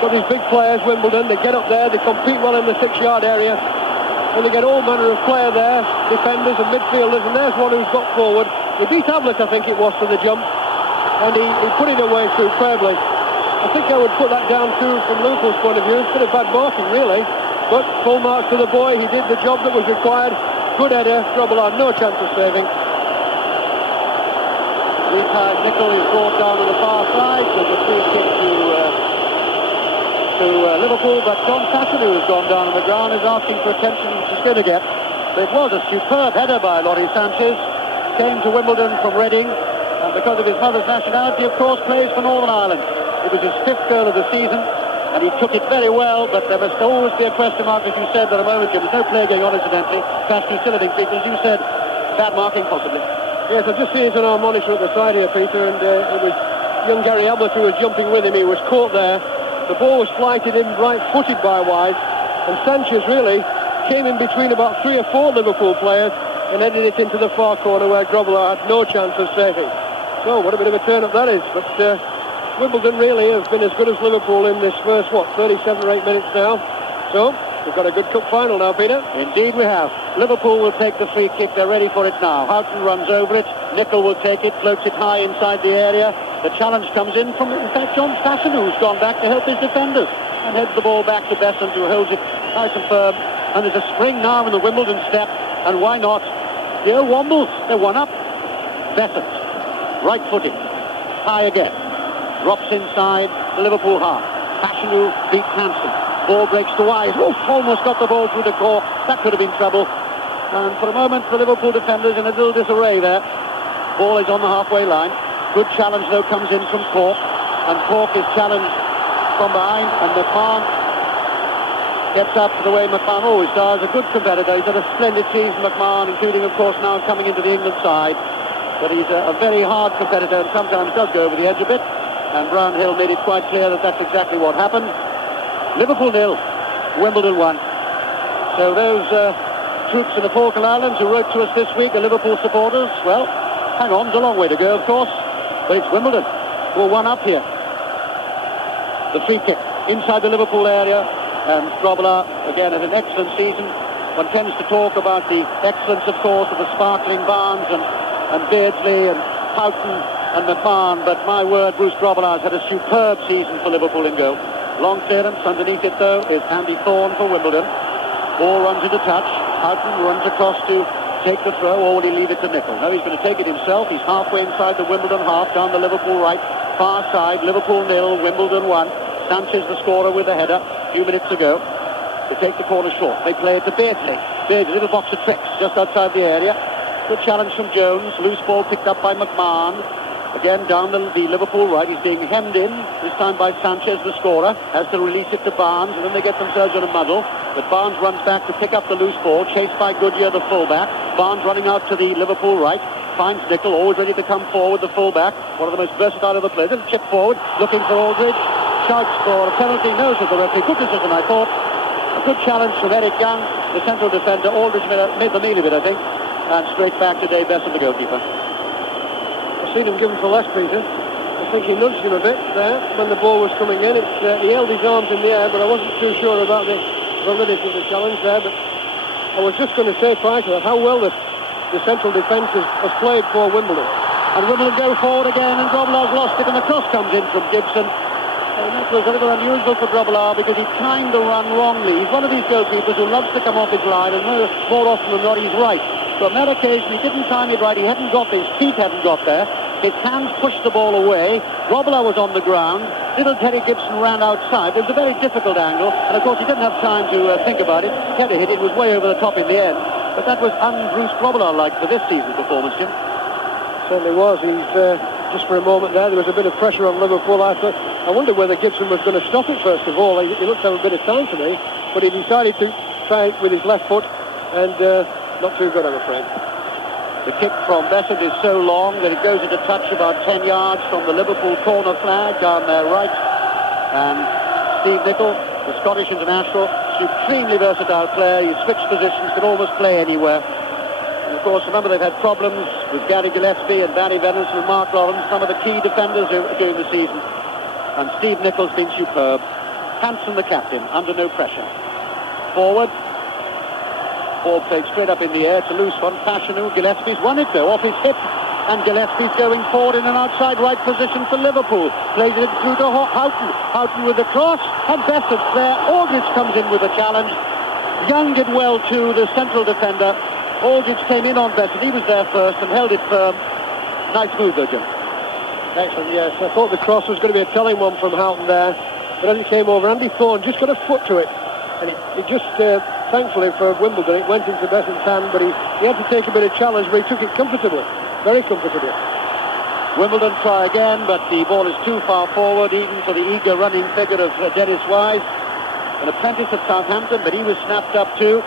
Got these big players, Wimbledon, they get up there, they compete well in the 6-yard area, and they get all manner of player there, defenders and midfielders, and there's one who's got forward. He beat Ablett, I think it was, to the jump, and he put it away superbly. I think I would put that down too from Liverpool's point of view. It's a bit of bad marking, really, but full marks to the boy. He did the job that was required. Good header, Grobler, no chance of saving. Meantime, Nicol is brought down on the far side with a free kick to Liverpool, but John Fashion, who has gone down on the ground, is asking for attention, which he's going to get. But it was a superb header by Laurie Sanchez. Came to Wimbledon from Reading, and because of his mother's nationality, of course, plays for Northern Ireland. It was his 5th goal of the season, and he took it very well, but there must always be a question mark, as you said that a moment ago. There's no play going on, incidentally. Fast futility, Peter, as you said, bad marking possibly. Yes, I've just seen it on our monitor at the side here, Peter, and it was young Gary Ablett who was jumping with him. He was caught there. The ball was flighted in right-footed by Wise, and Sanchez really came in between about 3 or 4 Liverpool players and headed it into the far corner where Grobler had no chance of saving. So what a bit of a turn-up that is. But Wimbledon really have been as good as Liverpool in this first, 37 or 8 minutes now. So we've got a good cup final now, Peter. Indeed we have. Liverpool will take the free kick. They're ready for it now. Houghton runs over it. Nicol will take it, floats it high inside the area. The challenge comes in from, in fact, John Fashion, who's gone back to help his defenders, and heads the ball back to Besant, who holds it nice and firm. And there's a spring now in the Wimbledon step, and why not? The old Wombles, they're one up. Besant, right-footed, high again. Drops inside the Liverpool half. Fashion who beats Hansen. Ball breaks to Wise. Oof, almost got the ball through the cork. That could have been trouble. And for a moment, the Liverpool defenders in a little disarray there. Ball is on the halfway line. Good challenge, though, comes in from Cork. And Cork is challenged from behind. And McMahon gets up the way McMahon always does. A good competitor. He's had a splendid season, McMahon, including, of course, now coming into the England side. But he's a very hard competitor and sometimes does go over the edge a bit. And Brownhill made it quite clear that that's exactly what happened. Liverpool 0, Wimbledon 1. So those troops in the Falkland Islands who wrote to us this week are Liverpool supporters. Well, hang on, there's a long way to go, of course. But it's Wimbledon. We're one up here. The free kick inside the Liverpool area. And Grobler, again, had an excellent season. One tends to talk about the excellence, of course, of the sparkling Barnes and Beardsley and Houghton and McMahon. But my word, Bruce Grobler has had a superb season for Liverpool in goal. Long clearance. Underneath it, though, is Andy Thorne for Wimbledon. Ball runs into touch. Houghton runs across to take the throw, or will he leave it to Nicol? No, he's going to take it himself. He's halfway inside the Wimbledon half, down the Liverpool right, far side. Liverpool 0, Wimbledon 1. Sanchez, the scorer, with the header a few minutes ago to take the corner short. They play it to Beardsley. Beardsley, little box of tricks just outside the area. Good challenge from Jones. Loose ball picked up by McMahon. Again, down the Liverpool right. He's being hemmed in, this time by Sanchez, the scorer. Has to release it to Barnes, and then they get themselves in a muddle. But Barnes runs back to pick up the loose ball, chased by Goodyear, the fullback. Barnes running out to the Liverpool right. Finds Nicol, always ready to come forward, the fullback. One of the most versatile of the players. Little chip forward, looking for Aldridge. Shouts for a penalty. No, says the referee. Good decision, I thought. A good challenge from Eric Young, the central defender. Aldridge made the mean of it, I think. And straight back to Dave Besson, the goalkeeper. I've seen him given for less, Peter. I think he nudged him a bit there when the ball was coming in. He held his arms in the air, but I wasn't too sure about the validity of the challenge there. But I was just going to say prior to that how well the central defence has played for Wimbledon. And Wimbledon go forward again, and Grobbelaar's lost it, and the cross comes in from Gibson. And that was a little unusual for Grobbelaar because he timed the run wrongly. He's one of these goalkeepers who loves to come off his line, and more often than not, he's right. So on that occasion, he didn't time it right. He hadn't got there. His feet hadn't got there. His hands pushed the ball away. Grobbelaar was on the ground. Little Terry Gibson ran outside. It was a very difficult angle, and of course, he didn't have time to think about it. Terry hit it. It was way over the top in the end. But that was un-Bruce Grobbelaar-like for this season's performance, Jim. Certainly was. He's just for a moment there was a bit of pressure on Liverpool. I wonder whether Gibson was going to stop it first of all. He looked to have a bit of time to me, but he decided to try it with his left foot, and not too good, I'm afraid. The kick from Besson is so long that it goes into touch about 10 yards from the Liverpool corner flag down there right. And Steve Nicol, the Scottish international, supremely versatile player. He switched positions, could almost play anywhere. And of course, remember they've had problems with Gary Gillespie and Barry Venison and Mark Lawrence, some of the key defenders during the season. And Steve Nicol's been superb. Hansen, the captain, under no pressure. Forward. Ball played straight up in the air. It's a loose one. Fashanu. Gillespie's won it though, off his hip. And Gillespie's going forward in an outside right position for Liverpool. Plays it through to Houghton. Houghton with the cross. And Bessett's there. Aldridge comes in with a challenge. Young did well too, the central defender. Aldridge came in on Bessett. He was there first and held it firm. Nice move though, Jim. Excellent, yes. I thought the cross was going to be a telling one from Houghton there. But as it came over, Andy Thorne just got a foot to it. And it just... thankfully for Wimbledon, it went into Bessett's hand, but he had to take a bit of challenge, but he took it comfortably, very comfortably. Wimbledon try again, but the ball is too far forward, even for the eager running figure of Dennis Wise, an apprentice at Southampton, but he was snapped up too.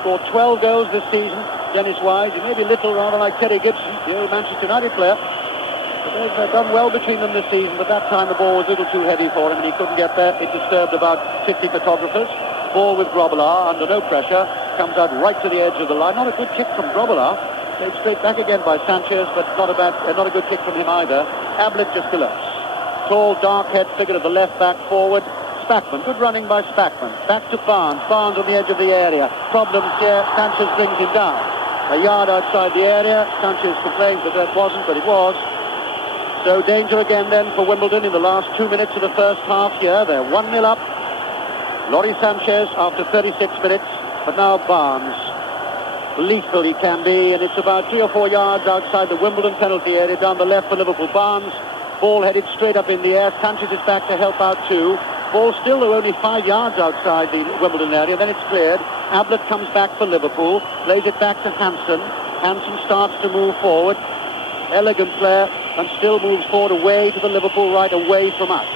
Scored 12 goals this season, Dennis Wise. He may be little, rather like Terry Gibson, the old Manchester United player. But they've done well between them this season, but that time the ball was a little too heavy for him, and he couldn't get there. It disturbed about 50 photographers. Ball with Grobbelaar under no pressure, comes out right to the edge of the line. Not a good kick from Grobbelaar. Played straight back again by Sanchez, but not a good kick from him either. Ablett just collapsed. Tall, dark head figure of the left back forward. Spackman, good running by Spackman. Back to Barnes. Barnes on the edge of the area. Problems here. Sanchez brings him down. A yard outside the area. Sanchez complains that wasn't, but it was. So danger again then for Wimbledon in the last 2 minutes of the first half here. They're 1-0 up. Laurie Sanchez after 36 minutes, but now Barnes. Lethal he can be, and it's about 3 or 4 yards outside the Wimbledon penalty area, down the left for Liverpool. Barnes, ball headed straight up in the air. Sanchez is back to help out too. Ball still only 5 yards outside the Wimbledon area, then it's cleared. Ablett comes back for Liverpool, lays it back to Hansen. Hansen starts to move forward. Elegant player, and still moves forward away to the Liverpool right, away from us.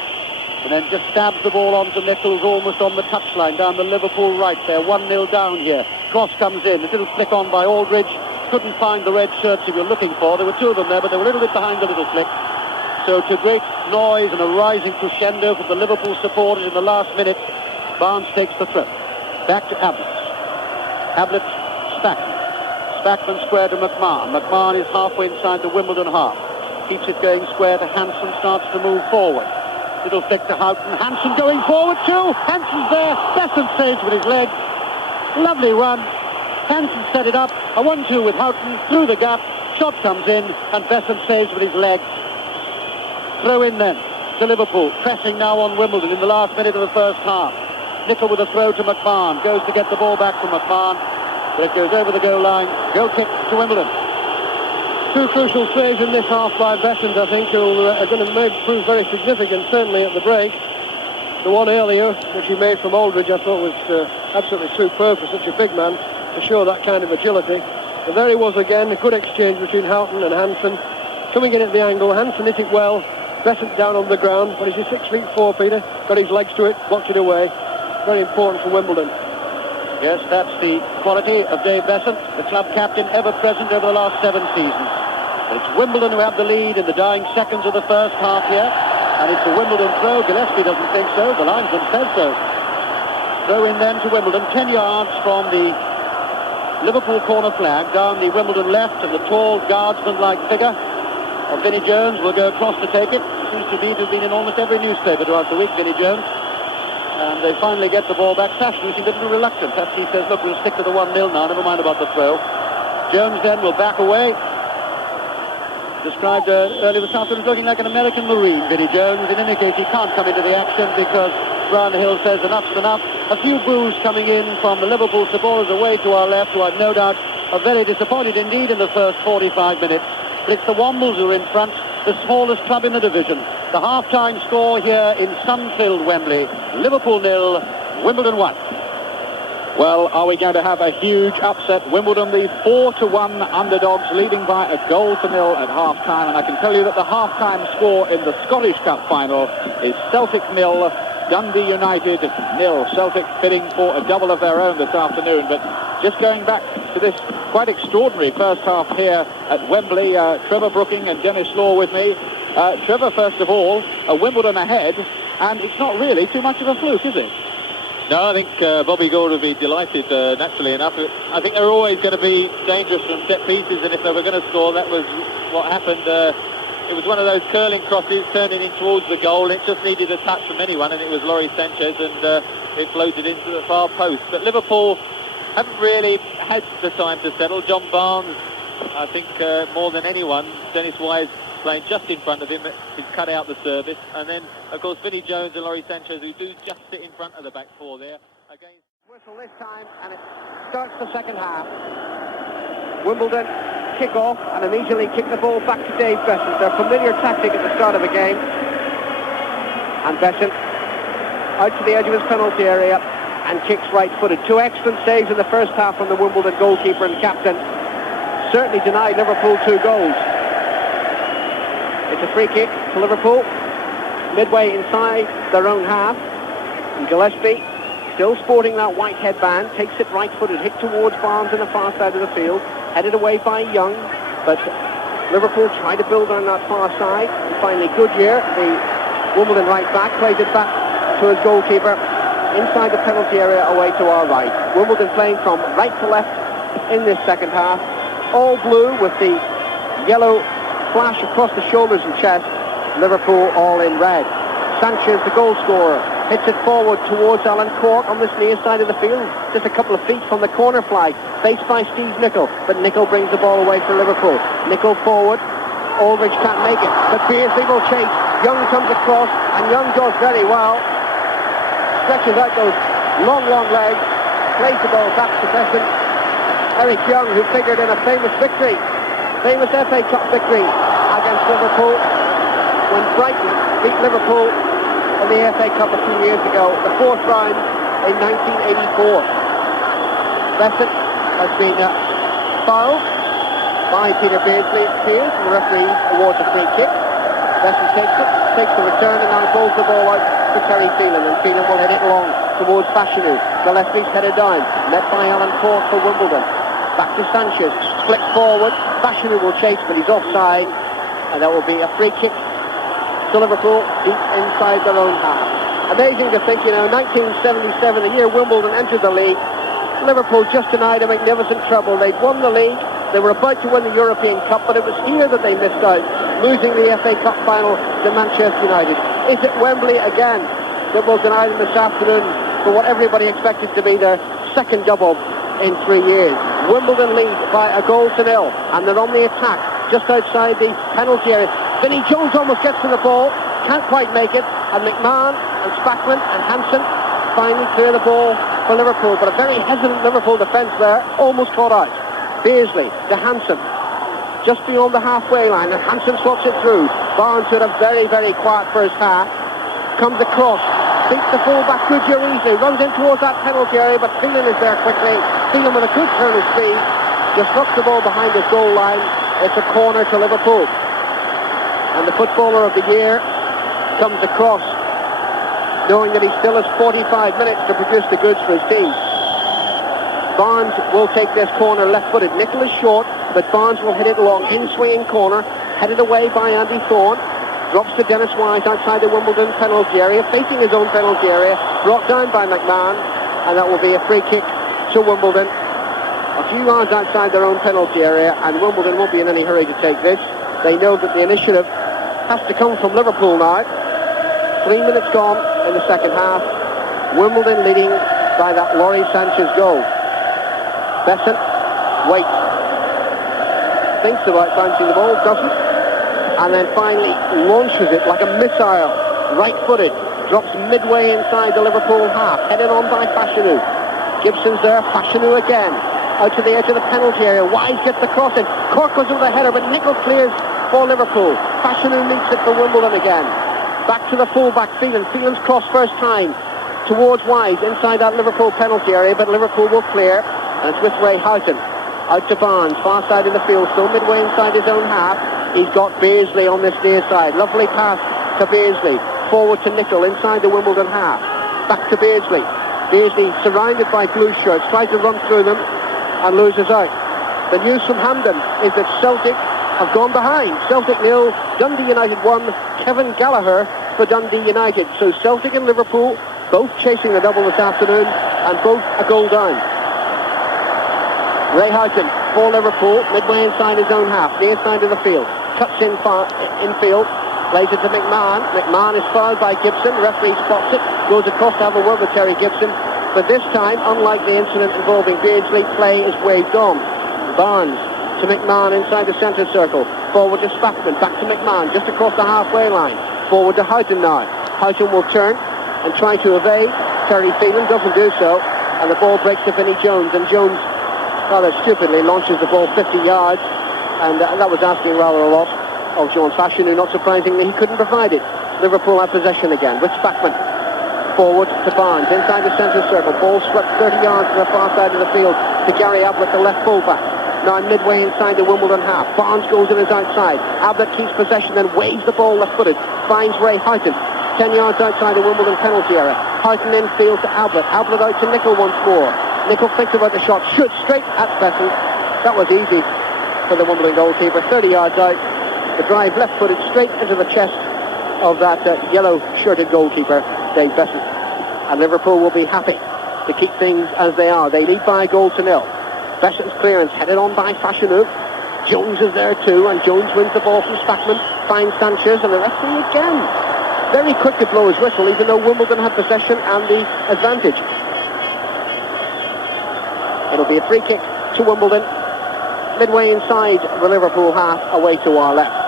And then just stabs the ball onto Nichols almost on the touchline down the Liverpool right there. 1-0 down here. Cross comes in. A little flick on by Aldridge. Couldn't find the red shirts he was looking for. There were two of them there, but they were a little bit behind the little flick. So to great noise and a rising crescendo from the Liverpool supporters in the last minute, Barnes takes the throw. Back to Ablett. Ablett, Spackman. Spackman square to McMahon. McMahon is halfway inside the Wimbledon half. Keeps it going square to Hansen. Starts to move forward. Little flick to Houghton. Hansen going forward too. Hansen's there. Besson saves with his leg. Lovely run. Hansen set it up. A 1-2 with Houghton through the gap. Shot comes in and Besson saves with his leg. Throw in then to Liverpool. Pressing now on Wimbledon in the last minute of the first half. Nicol with a throw to McMahon. Goes to get the ball back from McMahon. But it goes over the goal line. Goal kick to Wimbledon. Two crucial saves in this half by Besson, I think, who are going to prove very significant, certainly at the break. The one earlier, which he made from Aldridge, I thought was absolutely superb for such a big man to show that kind of agility. But there he was again, a good exchange between Houghton and Hansen. Coming in at the angle, Hansen hit it well. Besant down on the ground, but he's 6'4", Peter. Got his legs to it, blocked it away. Very important for Wimbledon. Yes, that's the quality of Dave Besant, the club captain ever present over the last 7 seasons. It's Wimbledon who have the lead in the dying seconds of the first half here, and it's a Wimbledon throw. Gillespie doesn't think so, the linesman says so. Throw in then to Wimbledon, 10 yards from the Liverpool corner flag, down the Wimbledon left, and the tall guardsman-like figure of Vinnie Jones will go across to take it. Seems to me to have been in almost every newspaper throughout the week, Vinnie Jones. And they finally get the ball back. Fashanu seemed a little reluctant. Perhaps he says, look, we'll stick to the 1-0 now, never mind about the throw. Jones then will back away. Described earlier this afternoon as looking like an American Marine, Vinnie Jones. In any case, he can't come into the action because Brian Hill says enough's enough. A few boos coming in from the Liverpool supporters away to our left, who I've no doubt are very disappointed indeed in the first 45 minutes. But it's the Wombles who are in front, the smallest club in the division. The half-time score here in sun-filled Wembley. Liverpool 0, Wimbledon 1. Well, are we going to have a huge upset? Wimbledon, the 4-1 underdogs, leading by a goal to nil at half-time. And I can tell you that the half-time score in the Scottish Cup final is Celtic 0, Dundee United 0. Celtic bidding for a double of their own this afternoon. But just going back to this quite extraordinary first half here at Wembley, Trevor Brooking and Dennis Law with me. Trevor, first of all, Wimbledon ahead, and it's not really too much of a fluke, is it? No, I think Bobby Gould would be delighted, naturally enough. I think they're always going to be dangerous from set pieces, and if they were going to score, that was what happened. It was one of those curling crosses turning in towards the goal. It just needed a touch from anyone, and it was Laurie Sanchez, and it floated into the far post. But Liverpool haven't really had the time to settle. John Barnes, I think, more than anyone, Dennis Wise playing just in front of him, he's cut out the service. And then, of course, Vinnie Jones and Laurie Sanchez, who do just sit in front of the back four there. Again, whistle this time, and it starts the second half. Wimbledon kick off and immediately kick the ball back to Dave Besant. Their familiar tactic at the start of a game. And Besant out to the edge of his penalty area and kicks right-footed. 2 excellent saves in the first half from the Wimbledon goalkeeper and captain. Certainly denied Liverpool 2 goals. It's a free kick to Liverpool, midway inside their own half. And Gillespie, still sporting that white headband, takes it right-footed, hit towards Barnes on the far side of the field, headed away by Young, but Liverpool tried to build on that far side. And finally Goodyear, the Wimbledon right back, plays it back to his goalkeeper inside the penalty area away to our right. Wimbledon playing from right to left in this second half. All blue with the yellow flash across the shoulders and chest. Liverpool all in red. Sanchez, the goal scorer, hits it forward towards Alan Cork on this near side of the field, just a couple of feet from the corner flag, faced by Steve Nicol, but Nicol brings the ball away for Liverpool. Nicol forward, Aldridge can't make it, but Beardsley will chase. Young comes across, and Young does very well. Stretches out those long legs, plays the ball back to Besant. Eric Young, who figured in a famous victory, famous FA Cup victory against Liverpool, when Brighton beat Liverpool in the FA Cup a few years ago, the 4th round in 1984. Besant has been fouled by Peter Beardsley, it appears, and the referee awards a free kick. Besant takes the return and now pulls the ball out to Terry Phelan, and Phelan will hit it long towards Fashanu. Gillespie's headed down, met by Alan Cork for Wimbledon. Back to Sanchez, flick forward, Fashanu will chase, but he's offside, and that will be a free kick to Liverpool deep inside their own half. Amazing to think, 1977, the year Wimbledon entered the league, Liverpool just denied a magnificent treble. They'd won the league, they were about to win the European Cup, but it was here that they missed out, losing the FA Cup final to Manchester United. Is it Wembley again that will deny them this afternoon for what everybody expected to be their second double in 3 years? Wimbledon lead by a goal to nil, and they're on the attack just outside the penalty area. Vinnie Jones almost gets to the ball, can't quite make it, and McMahon and Spackman and Hansen finally clear the ball for Liverpool, but a very hesitant Liverpool defence there, almost caught out. Beardsley to Hansen, just beyond the halfway line, and Hansen slots it through. Barnes, who had a very, very quiet first half, comes across, beats the full-back Goodyear easily, runs in towards that penalty area, but Phelan is there quickly. Phelan with a good turn of speed, just knocks the ball behind his goal line. It's a corner to Liverpool. And the footballer of the year comes across knowing that he still has 45 minutes to produce the goods for his team. Barnes will take this corner left-footed. Nicol is short, but Barnes will hit it long. In-swinging corner, headed away by Andy Thorne. Drops to Dennis Wise outside the Wimbledon penalty area, facing his own penalty area. Brought down by McMahon, and that will be a free kick to Wimbledon. A few yards outside their own penalty area, and Wimbledon won't be in any hurry to take this. They know that the initiative has to come from Liverpool now. 3 minutes gone in the second half. Wimbledon leading by that Laurie Sanchez goal. Besson waits. Thinks about bouncing the ball, doesn't. And then finally launches it like a missile. Right-footed. Drops midway inside the Liverpool half. Headed on by Fashanu. Gibson's there. Fashanu again. Out to the edge of the penalty area. Wise gets the cross in. Cork goes with the header, but Nicol clears for Liverpool. Fashanu meets it for Wimbledon again. Back to the full-back, Phelan. Phelan's cross first time towards Wise inside that Liverpool penalty area, but Liverpool will clear. And it's with Ray Houghton. Out to Barnes, far side of the field, still midway inside his own half. He's got Beardsley on this near side. Lovely pass to Beardsley. Forward to Nicol inside the Wimbledon half. Back to Beardsley. Beardsley surrounded by blue shirts, tries to run through them and loses out. The news from Hampden is that Celtic have gone behind. Celtic 0, Dundee United 1, Kevin Gallagher for Dundee United. So Celtic and Liverpool both chasing the double this afternoon and both a goal down. Ray Houghton for Liverpool, midway inside his own half, near side of the field. Cuts in infield, plays it to McMahon. McMahon is fouled by Gibson. The referee spots it, goes across to have a word with Terry Gibson. But this time, unlike the incident involving Beardsley, play is waved on. Barnes to McMahon inside the centre circle. Forward to Spackman, back to McMahon, just across the halfway line. Forward to Houghton now. Houghton will turn and try to evade. Terry Phelan doesn't do so, and the ball breaks to Vinnie Jones, and Jones rather stupidly launches the ball 50 yards, and that was asking rather a lot of John Fashanu. Not surprisingly, he couldn't provide it. Liverpool have possession again with Spackman. Forward to Barnes, inside the centre circle. Ball swept 30 yards to the far side of the field to Gary Ablett, the left fullback. Now midway inside the Wimbledon half. Barnes goes in his outside. Ablett keeps possession, then waves the ball left-footed. Finds Ray Houghton, 10 yards outside the Wimbledon penalty area. Houghton infield to Ablett. Ablett out to Nicol once more. Nicol thinks about the shot, shoots straight at Besson. That was easy for the Wimbledon goalkeeper. 30 yards out. The drive left-footed straight into the chest of that yellow-shirted goalkeeper, Dave Besson. And Liverpool will be happy to keep things as they are. They lead by a goal to nil. Besson's clearance headed on by Fashanu. Jones is there too, and Jones wins the ball from Spackman, finds Sanchez, and the referee again very quick to blow his whistle, even though Wimbledon had possession and the advantage. It'll be a free kick to Wimbledon, midway inside the Liverpool half, away to our left.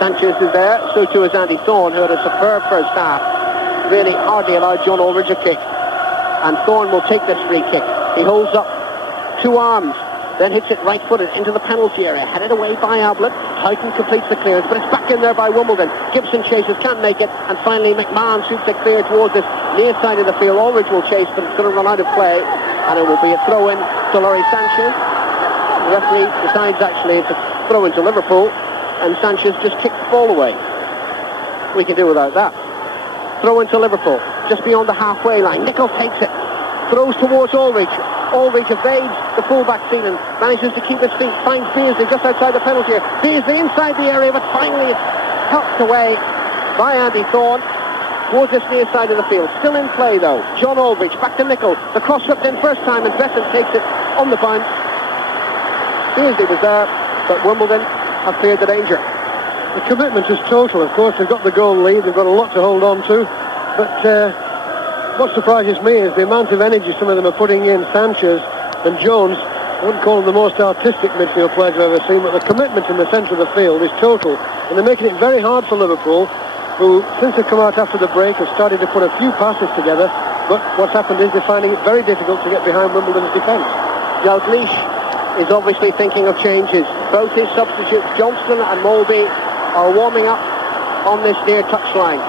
Sanchez is there, so too is Andy Thorne, who had a superb first half. Really hardly allowed John Aldridge a kick. And Thorne will take this free kick. He holds up two arms, then hits it right-footed into the penalty area, headed away by Ablett. Houghton completes the clearance, but it's back in there by Wimbledon. Gibson chases, can't make it, and finally McMahon shoots it clear towards this near side of the field. Aldridge will chase, but it's going to run out of play, and it will be a throw-in to Laurie Sanchez. The referee decides actually it's a throw-in to Liverpool, and Sanchez just kicked the ball away. We can do without that. Throw-in to Liverpool, just beyond the halfway line. Nicol takes it, throws towards Aldridge. Aldridge evades the fullback Phelan, manages to keep his feet, finds Beardsley just outside the penalty area. Beardsley inside the area, but finally it's tucked away by Andy Thorne towards this near side of the field. Still in play though. John Aldridge back to Nicol. The cross swept in first time, and Besson takes it on the bounce. Beardsley was there, but Wimbledon have cleared the danger. The commitment is total, of course. They've got the goal lead, they've got a lot to hold on to, but what surprises me is the amount of energy some of them are putting in. Sanchez and Jones, I wouldn't call them the most artistic midfield players I've ever seen, but the commitment in the centre of the field is total. And they're making it very hard for Liverpool, who, since they've come out after the break, have started to put a few passes together. But what's happened is they're finding it very difficult to get behind Wimbledon's defence. Dalglish is obviously thinking of changes. Both his substitutes, Johnston and Molby, are warming up on this near touchline.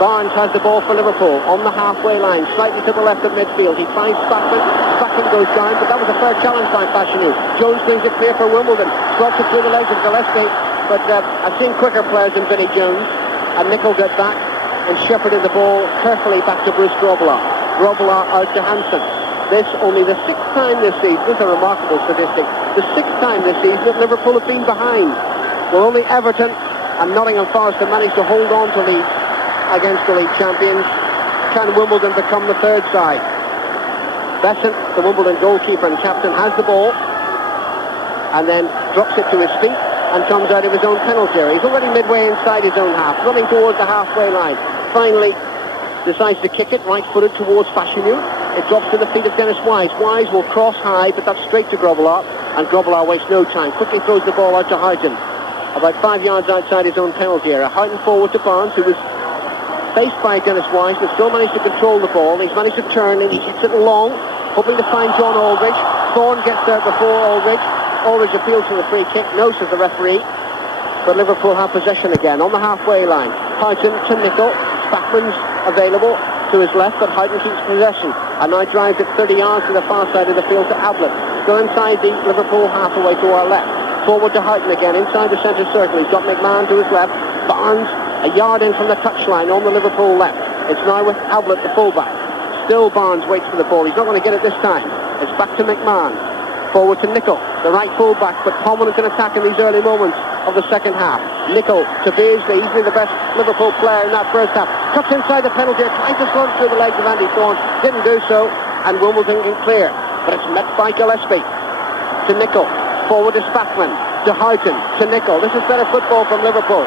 Barnes has the ball for Liverpool on the halfway line, slightly to the left of midfield. He finds Spackman Houghton goes down, but that was a fair challenge by Fashanu. Jones brings it clear for Wimbledon. Slots it through the legs of Gillespie, but I've seen quicker players than Vinnie Jones. And Nicol got back and shepherded the ball carefully back to Bruce Grobbelaar. Grobbelaar out to Hansen. This only the 6th time this season. This is a remarkable statistic. The 6th time this season that Liverpool have been behind. Well, only Everton and Nottingham Forest have managed to hold on to leads against the league champions. Can Wimbledon become the third side? Besant, the Wimbledon goalkeeper and captain, has the ball and then drops it to his feet and comes out of his own penalty area. He's already midway inside his own half, running towards the halfway line. Finally decides to kick it right-footed towards Fashanu. It drops to the feet of Dennis Wise. Wise will cross high, but that's straight to Grobbelaar, and Grobbelaar wastes no time. Quickly throws the ball out to Houghton, about 5 yards outside his own penalty area. Houghton forward to Barnes, who was faced by Dennis Wise, but still managed to control the ball. He's managed to turn, and he keeps it long, hoping to find John Aldridge. Thorne gets there before Aldridge. Aldridge appeals for the free kick. No, says the referee. But Liverpool have possession again on the halfway line. Houghton to Nicol. Spackman's available to his left, but Houghton keeps possession and now drives it 30 yards to the far side of the field to Ablett. Still inside the Liverpool half away to our left. Forward to Houghton again, inside the centre circle. He's got McMahon to his left. Barnes a yard in from the touchline on the Liverpool left. It's now with Ablett, the fullback. Still Barnes waits for the ball. He's not going to get it this time. It's back to McMahon. Forward to Nicol, the right fullback, but prominent in attack in these early moments of the second half. Nicol to Beasley, easily the best Liverpool player in that first half. Cuts inside the penalty, tries to run through the legs of Andy Thorne, didn't do so, and Wimbledon can clear. But it's met by Gillespie. To Nicol, forward to Spackman, to Houghton, to Nicol. This is better football from Liverpool.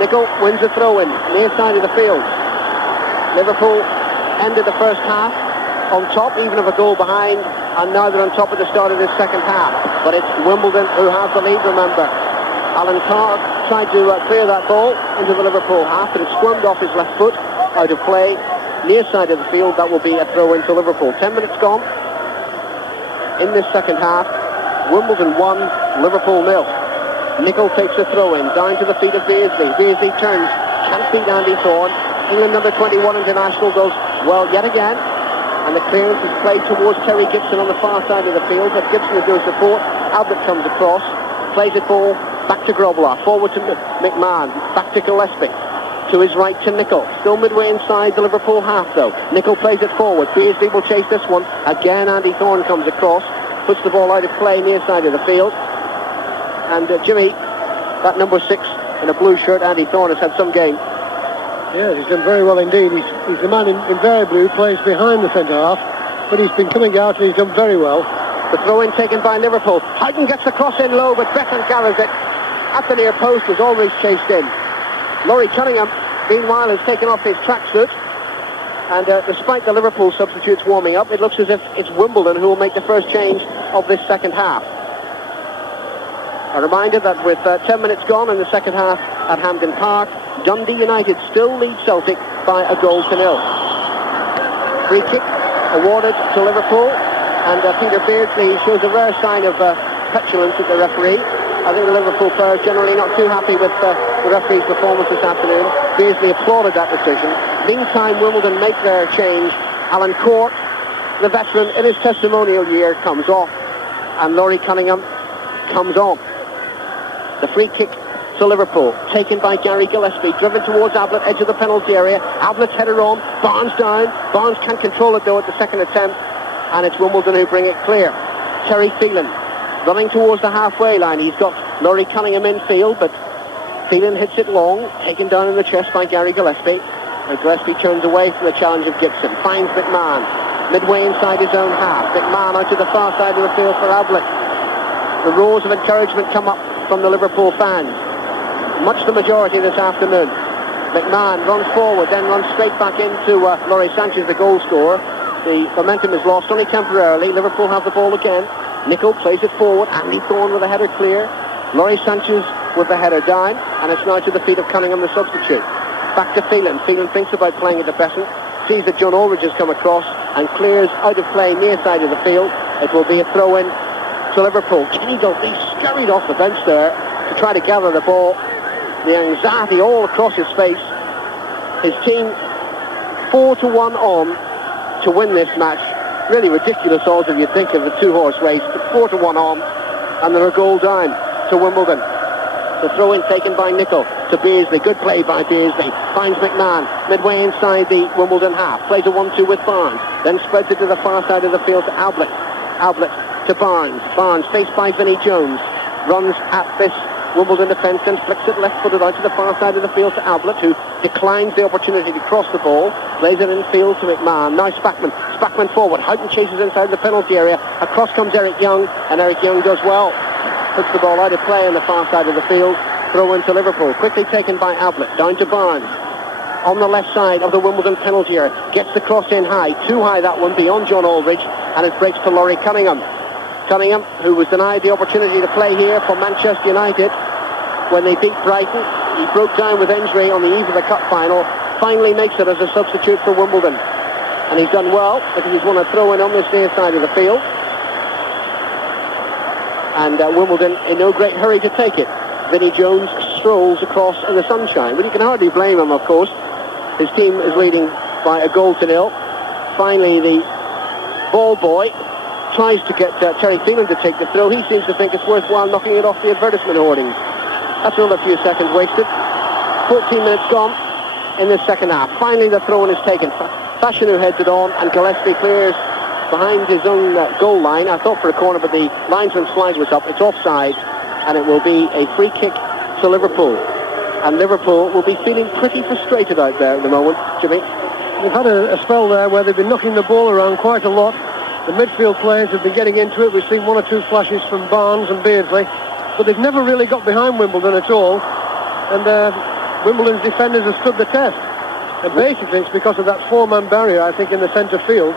Nicol wins the throw-in, near side of the field. Liverpool ended the first half on top, even of a goal behind, and now they're on top at the start of this second half. But it's Wimbledon who have the lead, remember. Alan Carr tried to clear that ball into the Liverpool half, but it squirmed off his left foot, out of play, near side of the field. That will be a throw-in to Liverpool. 10 minutes gone in this second half. Wimbledon 1, Liverpool 0. Nicol takes a throw-in, down to the feet of Beasley. Beasley turns, can't beat Andy Thorne. England number 21 international goes well yet again. And the clearance is played towards Terry Gibson on the far side of the field, but Gibson goes support. Ablett comes across, plays it ball back to Grobbelaar, forward to McMahon, back to Gillespie, to his right to Nicol. Still midway inside the Liverpool half though. Nicol plays it forward. Beasley will chase this one. Again Andy Thorne comes across, puts the ball out of play near side of the field. And Jimmy, that number 6 in a blue shirt, Andy Thorne, has had some game. Yeah, he's done very well indeed. He's the man in very blue, plays behind the centre half, but he's been coming out and he's done very well. The throw-in taken by Liverpool. Houghton gets the cross in low, but Bethan gathers it at the near post, was always chased in. Laurie Cunningham, meanwhile, has taken off his tracksuit, and despite the Liverpool substitutes warming up, it looks as if it's Wimbledon who will make the first change of this second half. A reminder that with 10 minutes gone in the second half at Hampden Park, Dundee United still lead Celtic by a goal to 0. Free kick awarded to Liverpool, and Peter Beardsley shows a rare sign of petulance at the referee. I think the Liverpool players generally not too happy with the referee's performance this afternoon. Beardsley applauded that decision. Meantime, Wimbledon make their change. Alan Court, the veteran in his testimonial year, comes off, and Laurie Cunningham comes on. The free kick to Liverpool, taken by Gary Gillespie, driven towards Ablett, edge of the penalty area. Ablett's header on, Barnes down. Barnes can't control it though at the second attempt, and it's Wimbledon who bring it clear. Terry Phelan running towards the halfway line. He's got Laurie Cunningham in field, but Phelan hits it long, taken down in the chest by Gary Gillespie. And Gillespie turns away from the challenge of Gibson, finds McMahon midway inside his own half. McMahon out to the far side of the field for Ablett. The roars of encouragement come up from the Liverpool fans, much the majority this afternoon. McMahon runs forward, then runs straight back into Laurie Sanchez, the goal scorer. The momentum is lost only temporarily. Liverpool have the ball again. Nicol plays it forward. Andy Thorne with a header clear. Laurie Sanchez with the header down, and it's now to the feet of Cunningham, the substitute. Back to Phelan. Phelan thinks about playing it to Besant, sees that John Aldridge has come across and clears out of play near side of the field. It will be a throw-in to Liverpool. Kenny Dalglish scurried off the bench there to try to gather the ball. The anxiety all across his face. His team 4-1 on to win this match. really ridiculous odds if you think of a two-horse race. 4-1 on, and they're a goal down to Wimbledon. The throw-in taken by Nicol to Beardsley. Good play by Beardsley. Finds McMahon midway inside the Wimbledon half. Plays a 1-2 with Barnes. Then spreads it to the far side of the field to Ablett. Ablett to Barnes. Barnes faced by Vinnie Jones. Runs at this Wimbledon defence and flicks it left-footed out to the far side of the field to Ablett, who declines the opportunity to cross the ball. Plays it infield to McMahon. Now Spackman. Spackman forward. Houghton chases inside the penalty area. Across comes Eric Young, and Eric Young does well. Puts the ball out of play on the far side of the field. Throw into Liverpool. Quickly taken by Ablett. Down to Barnes. On the left side of the Wimbledon penalty area. Gets the cross in high. Too high, that one, beyond John Aldridge. And it breaks to Laurie Cunningham. Cunningham, who was denied the opportunity to play here for Manchester United when they beat Brighton. He broke down with injury on the eve of the cup final. Finally makes it as a substitute for Wimbledon. And he's done well because he's won a throw-in on this near side of the field. And Wimbledon in no great hurry to take it. Vinnie Jones strolls across in the sunshine, but you can hardly blame him, of course. His team is leading by a 1-0. Finally, the ball boy tries to get Terry Phelan to take the throw. He seems to think it's worthwhile knocking it off the advertisement hoardings. That's another few seconds wasted. 14 minutes gone in the second half. Finally, the throw-in is taken. Fashanu heads it on, and Gillespie clears behind his own goal line. I thought for a corner, but the linesman's flag was up. It's offside, and it will be a free kick to Liverpool. And Liverpool will be feeling pretty frustrated out there at the moment, Jimmy. They've had a spell there where they've been knocking the ball around quite a lot. The midfield players have been getting into it. We've seen one or two flashes from Barnes and Beardsley, but they've never really got behind Wimbledon at all. And Wimbledon's defenders have stood the test. And basically, it's because of that four-man barrier, I think, in the centre field,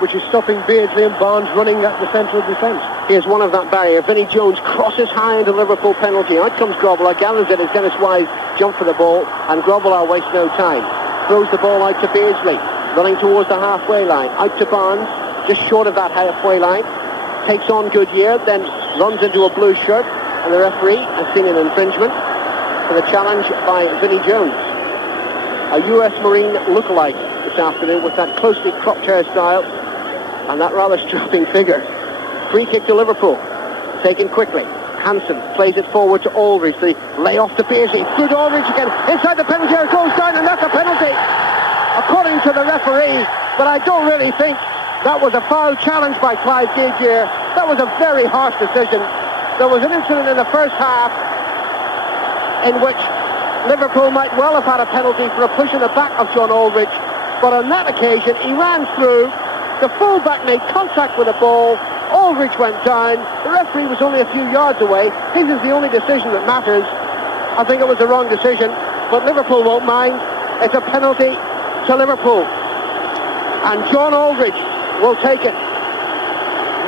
which is stopping Beardsley and Barnes running at the centre of defence. Here's one of that barrier. Vinnie Jones crosses high into Liverpool penalty. Out comes Grobbelaar, gathers it as Dennis Wise jump for the ball, and Grobbelaar wastes no time. Throws the ball out to Beardsley, running towards the halfway line. Out to Barnes, just short of that halfway line. Takes on Goodyear, then runs into a blue shirt, and the referee has seen an infringement for the challenge by Vinnie Jones. A US Marine lookalike this afternoon with that closely cropped hairstyle and that rather strapping figure. Free kick to Liverpool, taken quickly. Hansen plays it forward to Aldridge. The lay off to Beardsley. Good Aldridge again. Inside the penalty area, goes down, and that's a penalty, according to the referee. But I don't really think that was a foul challenge by Clive Goodyear. That was a very harsh decision. There was an incident in the first half in which Liverpool might well have had a penalty for a push in the back of John Aldridge, but on that occasion he ran through, the full-back made contact with the ball, Aldridge went down, the referee was only a few yards away. His is the only decision that matters. I think it was the wrong decision, but Liverpool won't mind. It's a penalty to Liverpool, and John Aldridge will take it.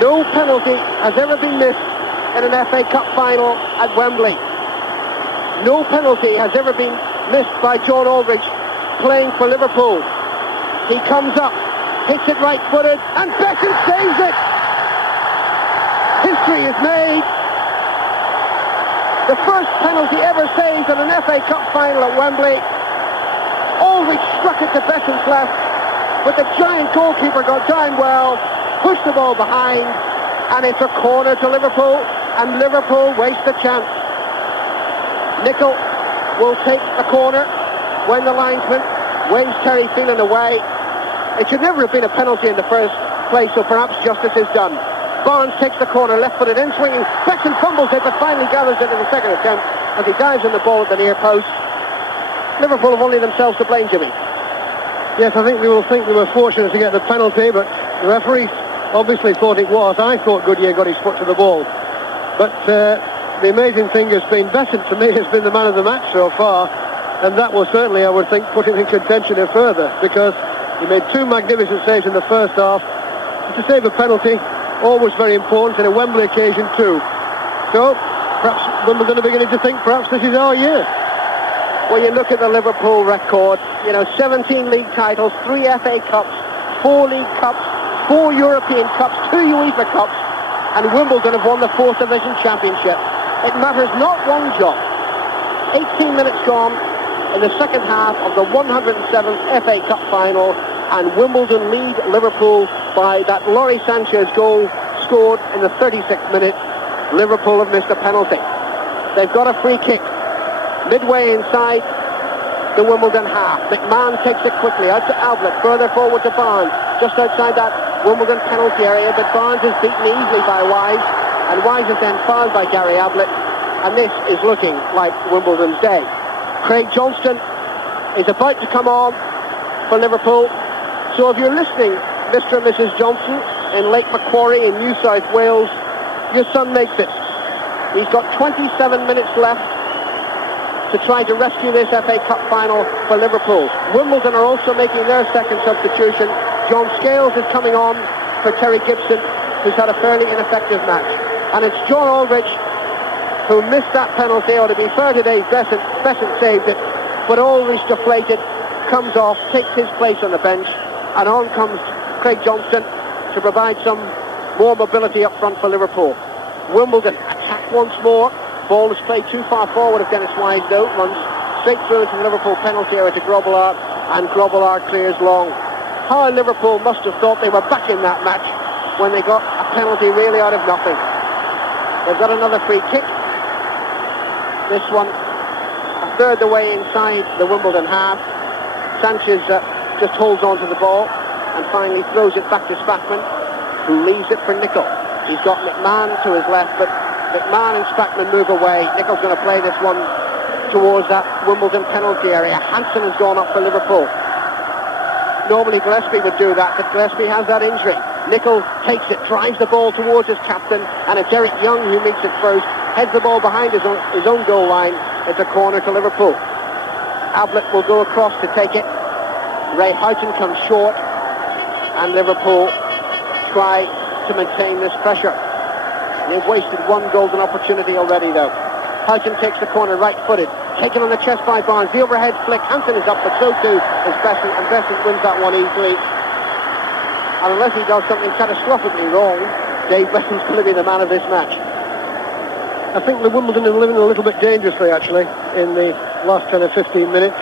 No penalty has ever been missed in an FA Cup final at Wembley. No penalty has ever been missed by John Aldridge playing for Liverpool. He comes up, hits it right-footed, and Beckham saves it. History is made. The first penalty ever saved in an FA Cup final at Wembley. Aldridge struck it to Besson's left, but the giant goalkeeper got down well, pushed the ball behind, and it's a corner to Liverpool, and Liverpool waste the chance. Nicol will take the corner when the linesman waves Terry Phelan away. It should never have been a penalty in the first place, so perhaps justice is done. Barnes takes the corner, left-footed in, swinging. Beckton fumbles it, but finally gathers it in the second attempt as he dives on the ball at the near post. Liverpool have only themselves to blame, Jimmy. Yes, I think we will think they were fortunate to get the penalty, but the referee obviously thought it was. I thought Goodyear got his foot to the ball. But the amazing thing has been, Besant to me has been the man of the match so far, and that will certainly, I would think, put him in contention here further, because he made two magnificent saves in the first half. To save a penalty, always very important, and a Wembley occasion too. So perhaps Wimbledon are beginning to think perhaps this is our year. Well, you look at the Liverpool record, 17 league titles, 3 FA Cups, 4 League Cups, 4 European Cups, 2 UEFA Cups, and Wimbledon have won the 4th Division Championship. It matters not one jot. 18 minutes gone in the second half of the 107th FA Cup final, and Wimbledon lead Liverpool by that Laurie Sanchez goal scored in the 36th minute, Liverpool have missed a penalty. They've got a free kick midway inside the Wimbledon half. McMahon takes it quickly out to Ablett, further forward to Barnes, just outside that Wimbledon penalty area, but Barnes is beaten easily by Wise, and Wise is then fouled by Gary Ablett, and this is looking like Wimbledon's day. Craig Johnston is about to come on for Liverpool, so if you're listening, Mr. and Mrs. Johnson, in Lake Macquarie in New South Wales, your son makes it. He's got 27 minutes left to try to rescue this FA Cup final for Liverpool. Wimbledon are also making their second substitution. John Scales is coming on for Terry Gibson, who's had a fairly ineffective match. And it's John Aldridge who missed that penalty, or to be fair to Dave Besant saved it, but Aldridge deflated, comes off, takes his place on the bench, and on comes Craig Johnston to provide some more mobility up front for Liverpool. Wimbledon attack once more. Ball is played too far forward of Dennis Wise, though. Runs straight through into the Liverpool penalty area to Grobbelaar, and Grobbelaar clears long. How Liverpool must have thought they were back in that match when they got a penalty really out of nothing. They've got another free kick. This one a third the way inside the Wimbledon half. Sanchez just holds on to the ball and finally throws it back to Spackman, who leaves it for Nicol. He's got McMahon to his left, but McMahon and Spackman move away. Nicol's going to play this one towards that Wimbledon penalty area. Hansen has gone up for Liverpool. Normally Gillespie would do that, but Gillespie has that injury. Nicol takes it, drives the ball towards his captain, and it's Derek Young who meets it first, heads the ball behind his own goal line. It's a corner to Liverpool. Ablett will go across to take it. Ray Houghton comes short, and Liverpool try to maintain this pressure. They've wasted one golden opportunity already, though. Houghton takes the corner right-footed, taken on the chest by Barnes. The overhead flick, Hansen is up, but so too is Besant, and Besant wins that one easily. And unless he does something catastrophically wrong, Dave Besant's going to be the man of this match. I think the Wimbledon are living a little bit dangerously, actually, in the last 10 or 15 minutes.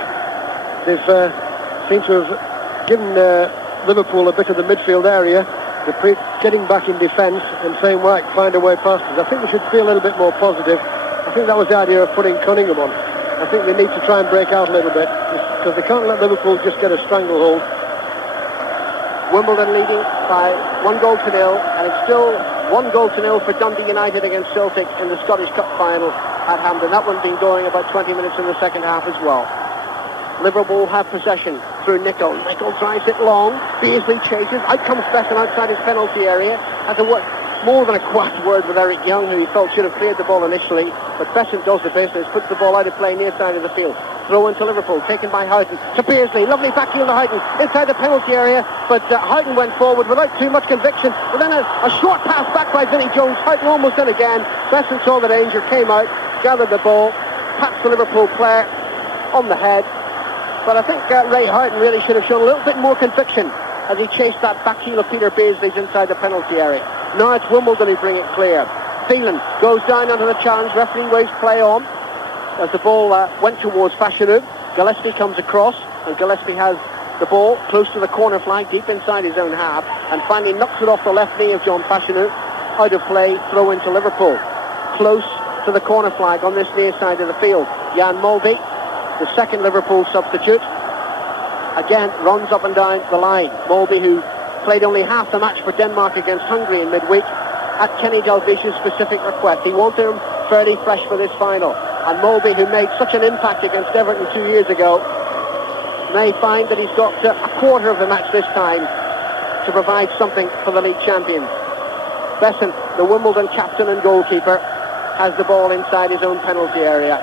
They've seemed to have given Liverpool a bit of the midfield area. They're getting back in defence and saying, right, find a way past us. I think we should be a little bit more positive. I think that was the idea of putting Cunningham on. I think they need to try and break out a little bit, because they can't let Liverpool just get a stranglehold. Wimbledon leading by 1-0, and it's still 1-0 for Dundee United against Celtic in the Scottish Cup final at Hampden. That one's been going about 20 minutes in the second half as well. Liverpool have possession through Nicol. Nicol drives it long. Beasley chases. Out comes Besant outside his penalty area. Has a more than a quiet word with Eric Young, who he felt should have cleared the ball initially. But Besant does the business, puts the ball out of play near side of the field. Throw into Liverpool, taken by Houghton. To Beasley, lovely back heel to Houghton, inside the penalty area. But Houghton went forward without too much conviction. But then a short pass back by Vinnie Jones. Houghton almost in again. Besant saw the danger, came out, gathered the ball, pats the Liverpool player on the head. But I think Ray Houghton really should have shown a little bit more conviction as he chased that back heel of Peter Beasley's inside the penalty area. Now it's Wimbledon who bring it clear. Phelan goes down under the challenge. Referee waves play on as the ball went towards Fashanu. Gillespie comes across, and Gillespie has the ball close to the corner flag, deep inside his own half, and finally knocks it off the left knee of John Fashanu. Out of play, throw into Liverpool. Close to the corner flag on this near side of the field. Jan Mulby, the second Liverpool substitute, again runs up and down the line. Mulby, who played only half the match for Denmark against Hungary in midweek, at Kenny Dalglish's specific request. He wanted him fairly fresh for this final. And Mulby, who made such an impact against Everton 2 years ago, may find that he's got a quarter of the match this time to provide something for the league champions. Besant, the Wimbledon captain and goalkeeper, has the ball inside his own penalty area.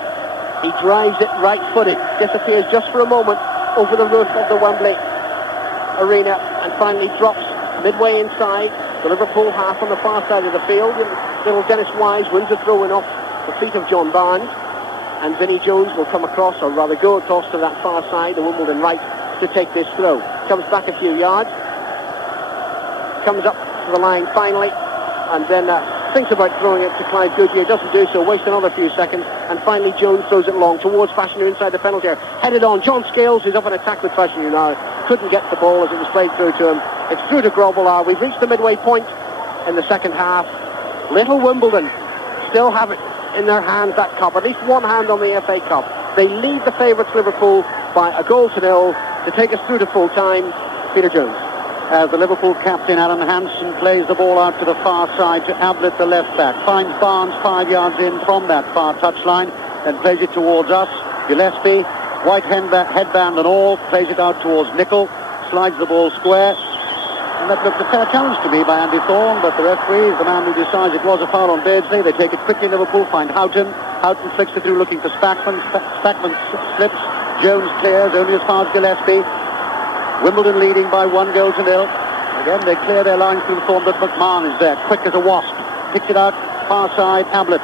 He drives it right-footed, disappears just for a moment over the roof of the Wembley Arena, and finally drops midway inside the Liverpool half on the far side of the field. Little Dennis Wise wins a throw-in off the feet of John Barnes, and Vinnie Jones will come across, or rather go across to that far side, the Wimbledon right, to take this throw. Comes back a few yards, comes up to the line finally, and then thinks about throwing it to Clive Goodyear, doesn't do so, wastes another few seconds, and finally Jones throws it long towards Fashanu inside the penalty area. Headed on, John Scales is up in attack with Fashanu now, couldn't get the ball as it was played through to him. It's through to Grobbelaar. We've reached the midway point in the second half. Little Wimbledon still have it in their hands, that cup, at least one hand on the FA Cup. They lead the favourites Liverpool by 1-0 to take us through to full time. Peter Jones. As the Liverpool captain Alan Hansen plays the ball out to the far side to Ablett, the left back, finds Barnes 5 yards in from that far touchline, then plays it towards us. Gillespie, white headband and all, plays it out towards Nicol, slides the ball square. And that looked a fair challenge to me by Andy Thorne, but the referee is the man who decides it was a foul on Beardsley. They take it quickly. Liverpool find Houghton. Houghton flicks it through looking for Spackman. Spackman slips. Jones clears only as far as Gillespie. Wimbledon leading by 1-0. Again, they clear their lines through the form, but McMahon is there, quick as a wasp. Picks it out, far side, Ablett.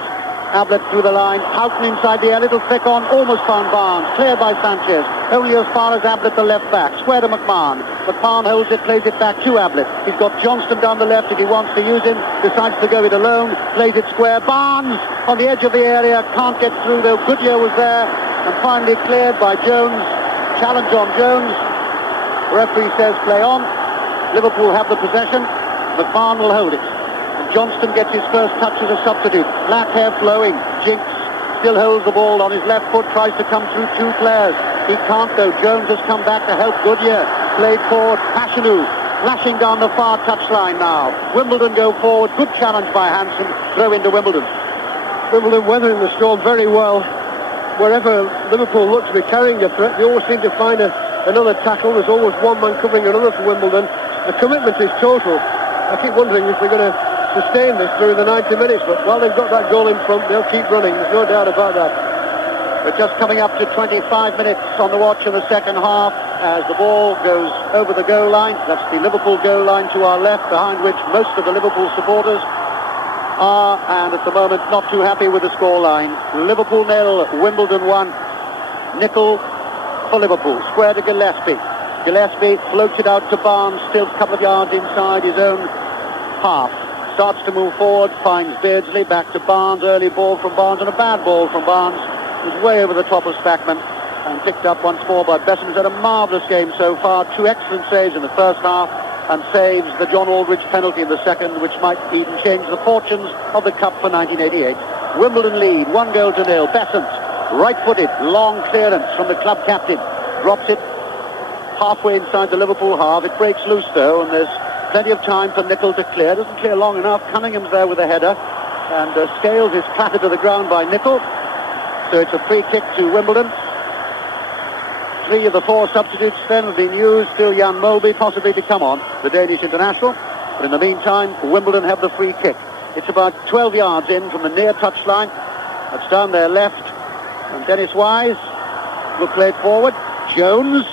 Ablett through the line, Houghton inside the air, little flick on, almost found Barnes. Cleared by Sanchez, only as far as Ablett, the left back. Square to McMahon. McMahon holds it, plays it back to Ablett. He's got Johnston down the left if he wants to use him. Decides to go it alone, plays it square. Barnes on the edge of the area, can't get through though. Goodyear was there, and finally cleared by Jones. Challenge on Jones. Referee says play on. Liverpool have the possession. McMahon will hold it. And Johnston gets his first touch as a substitute. Black hair flowing. Jinks still holds the ball on his left foot. Tries to come through two players. He can't though. Jones has come back to help Goodyear. Played forward. Fashanu flashing down the far touchline now. Wimbledon go forward. Good challenge by Hansen. Throw into Wimbledon. Wimbledon weathering the storm very well. Wherever Liverpool look to be carrying the threat, they always seem to find another tackle. There's always one man covering another for Wimbledon. The commitment is total. I keep wondering if they're going to sustain this during the 90 minutes, but while they've got that goal in front, they'll keep running. There's no doubt about that. We're just coming up to 25 minutes on the watch of the second half as the ball goes over the goal line. That's the Liverpool goal line to our left, behind which most of the Liverpool supporters are, and at the moment not too happy with the scoreline. Liverpool 0, Wimbledon 1. Nicol for Liverpool, square to Gillespie. Gillespie floats it out to Barnes, still a couple of yards inside his own half. Starts to move forward, finds Beardsley, back to Barnes, early ball from Barnes, and a bad ball from Barnes. It was way over the top of Spackman, and picked up once more by Besson, who's had a marvellous game so far. 2 excellent saves in the first half, and saves the John Aldridge penalty in the second, which might even change the fortunes of the Cup for 1988. Wimbledon lead, 1-0. Besson, right-footed, long clearance from the club captain. Drops it halfway inside the Liverpool half. It breaks loose, though, and there's plenty of time for Nicol to clear. Doesn't clear long enough. Cunningham's there with a header, and Scales is clattered to the ground by Nicol. So it's a free kick to Wimbledon. 3 of the 4 substitutes then have been used. Still Jan Molby possibly to come on, the Danish international. But in the meantime, Wimbledon have the free kick. It's about 12 yards in from the near touchline. That's down their left. And Dennis Wise will play it forward. Jones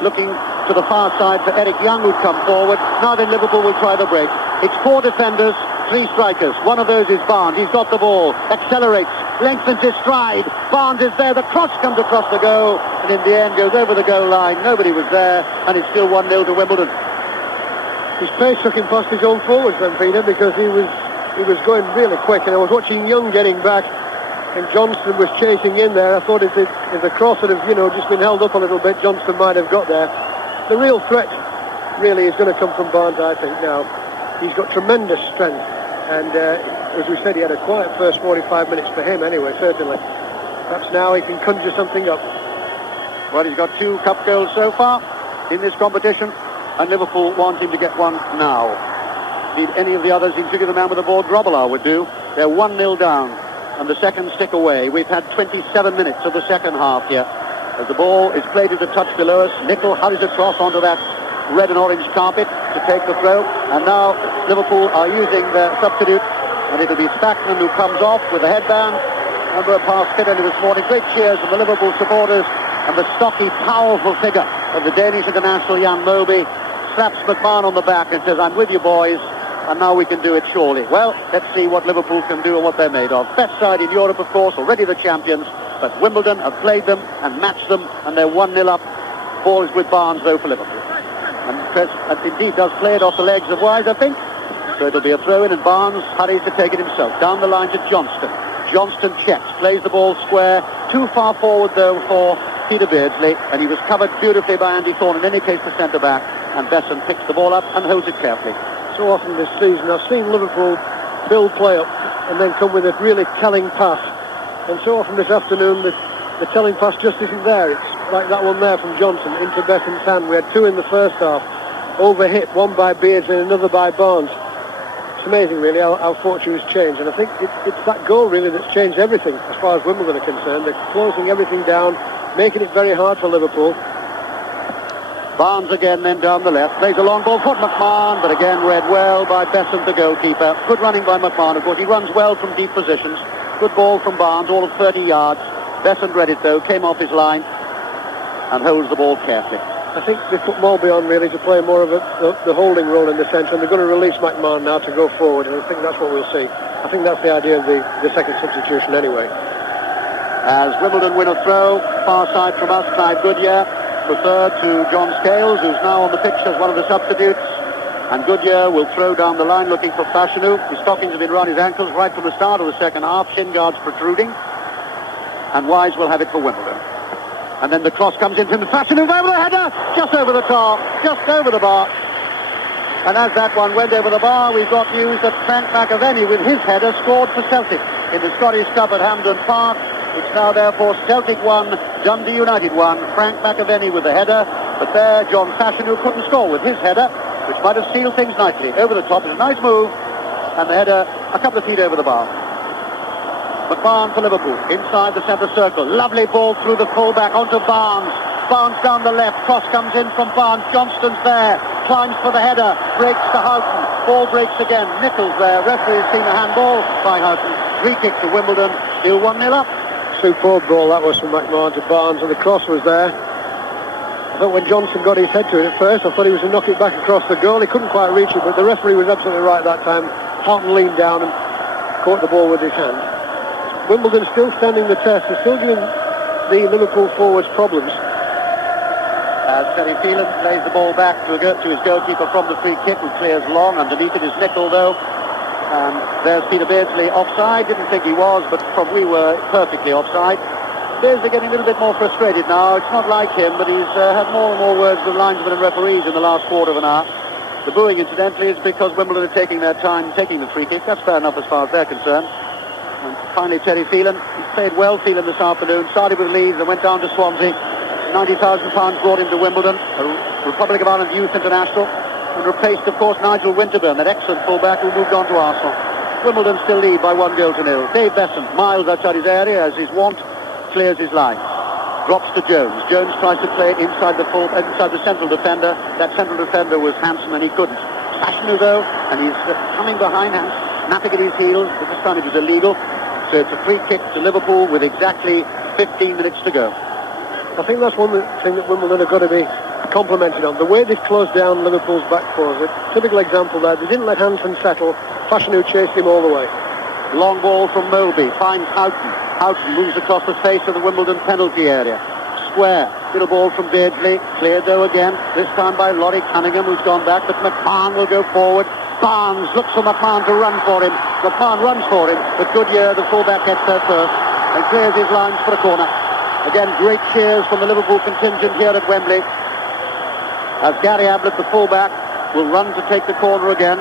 looking to the far side for Eric Young, who'd come forward. Now then Liverpool will try the break. It's 4 defenders, 3 strikers. One of those is Barnes. He's got the ball. Accelerates. Lengthens his stride. Barnes is there. The cross comes across the goal. And in the end goes over the goal line. Nobody was there. And it's still 1-0 to Wimbledon. His pace took him past his own forwards then, Peter, because he was going really quick. And I was watching Young getting back, and Johnston was chasing in there. I thought if the cross had just been held up a little bit, Johnston might have got there. The real threat really is going to come from Barnes, I think, now. He's got tremendous strength, and as we said, he had a quiet first 45 minutes for him anyway, certainly. Perhaps now he can conjure something up. Well, he's got 2 cup goals so far in this competition, and Liverpool want him to get one now. Indeed, any of the others, including the man with the ball, Grobbelaar, would do. They're 1-0 down, and the seconds tick away. We've had 27 minutes of the second half here. As the ball is played into touch below us, Nicol hurries across onto that red and orange carpet to take the throw, and now Liverpool are using their substitute, and it'll be Spackman who comes off with a headband. Number of pass fit into this morning. Great cheers from the Liverpool supporters, and the stocky, powerful figure of the Danish international Jan Molby slaps McMahon on the back and says, "I'm with you, boys, and now we can do it surely." Well, let's see what Liverpool can do and what they're made of. Best side in Europe, of course, already the champions, but Wimbledon have played them and matched them, and they're 1-0 up. Ball is with Barnes, though, for Liverpool. And Chris indeed does play it off the legs of Wise, I think. So it'll be a throw-in, and Barnes hurries to take it himself. Down the line to Johnston. Johnston checks, plays the ball square. Too far forward, though, for Peter Beardsley, and he was covered beautifully by Andy Thorne. In any case, the centre-back. and Besson picks the ball up and holds it carefully. So often this season I've seen Liverpool build play up and then come with a really telling pass, and so often this afternoon the telling pass just isn't there. It's like that one there from Johnson into Besson's hand. We had two in the first half, overhit, one by Beardsley and another by Barnes. It's amazing really how fortune has changed, and I think it's that goal really that's changed everything as far as Wimbledon are concerned. They're closing everything down, making it very hard for Liverpool. Barnes again then down the left, plays a long ball for McMahon, but again read well by Besson, the goalkeeper. Good running by McMahon, of course. He runs well from deep positions. Good ball from Barnes, all of 30 yards. Besson read it though, came off his line and holds the ball carefully. I think they put Mulby on really to play more of the holding role in the centre, and they're going to release McMahon now to go forward, and I think that's what we'll see. I think that's the idea of the second substitution anyway. As Wimbledon win a throw, far side from us, Clive Goodyear, preferred to John Scales, who's now on the pitch as one of the substitutes. And Goodyear will throw down the line looking for Fashanu. His stockings have been around his ankles right from the start of the second half, shin guards protruding. And Wise will have it for Wimbledon. And then the cross comes in from Fashanu over the header, just over the top, just over the bar. And as that one went over the bar, we've got news that Frank McAvenny with his header scored for Celtic in the Scottish Cup at Hampden Park. It's now therefore Celtic 1, Dundee United 1. Frank McAvenny with the header, but there John Fashanu couldn't score with his header, which might have sealed things nicely. Over the top is a nice move, and the header a couple of feet over the bar. McMahon for Liverpool, inside the centre circle. Lovely ball through the fullback onto Barnes. Barnes down the left, cross comes in from Barnes. Johnston's there, climbs for the header, breaks to Houghton. Ball breaks again, Nichols there. Referee has seen a handball by Houghton. Free kick to Wimbledon, still 1-0 up. Superb ball that was from McMahon to Barnes, and the cross was there. I thought when Johnson got his head to it at first, I thought he was to knock it back across the goal. He couldn't quite reach it, but the referee was absolutely right that time. Houghton leaned down and caught the ball with his hand. Wimbledon still standing the test. They're still giving the Liverpool forwards problems. As Terry Phelan plays the ball back to his goalkeeper from the free kick, who clears long. Underneath it is Nicholl though. And there's Peter Beardsley offside. Didn't think he was, but we were perfectly offside. Beardsley getting a little bit more frustrated now. It's not like him, but he's had more and more words with linesmen and referees in the last quarter of an hour. The booing, incidentally, is because Wimbledon are taking their time taking the free kick. That's fair enough as far as they're concerned. And finally, Terry Phelan. He played well, Phelan, this afternoon. Started with Leeds and went down to Swansea. £90,000 brought him to Wimbledon, a Republic of Ireland Youth International, and replaced, of course, Nigel Winterburn, that excellent fullback who moved on to Arsenal. Wimbledon still lead by 1-0. Dave Besson, miles outside his area, as his wont, clears his line. Drops to Jones. Jones tries to play it inside the central defender. That central defender was Hansen, and he couldn't. Fashanu, though, and he's coming behind Hansen, snapping at his heels, but this time it was illegal. So it's a free kick to Liverpool with exactly 15 minutes to go. I think that's one thing that Wimbledon have got to be complimented on. The way they've closed down Liverpool's back fours. A typical example there. They didn't let Hansen settle. Fashanu chased him all the way. Long ball from Moby. Finds Houghton. Houghton moves across the face of the Wimbledon penalty area. Square. Little ball from Beardsley. Cleared though again. This time by Laurie Cunningham, who's gone back. But McMahon will go forward. Barnes looks for McMahon to run for him. McMahon runs for him. But Goodyear, the fullback, gets there first and clears his lines for a corner. Again, great cheers from the Liverpool contingent here at Wembley. As Gary Ablett, the fullback, will run to take the corner again.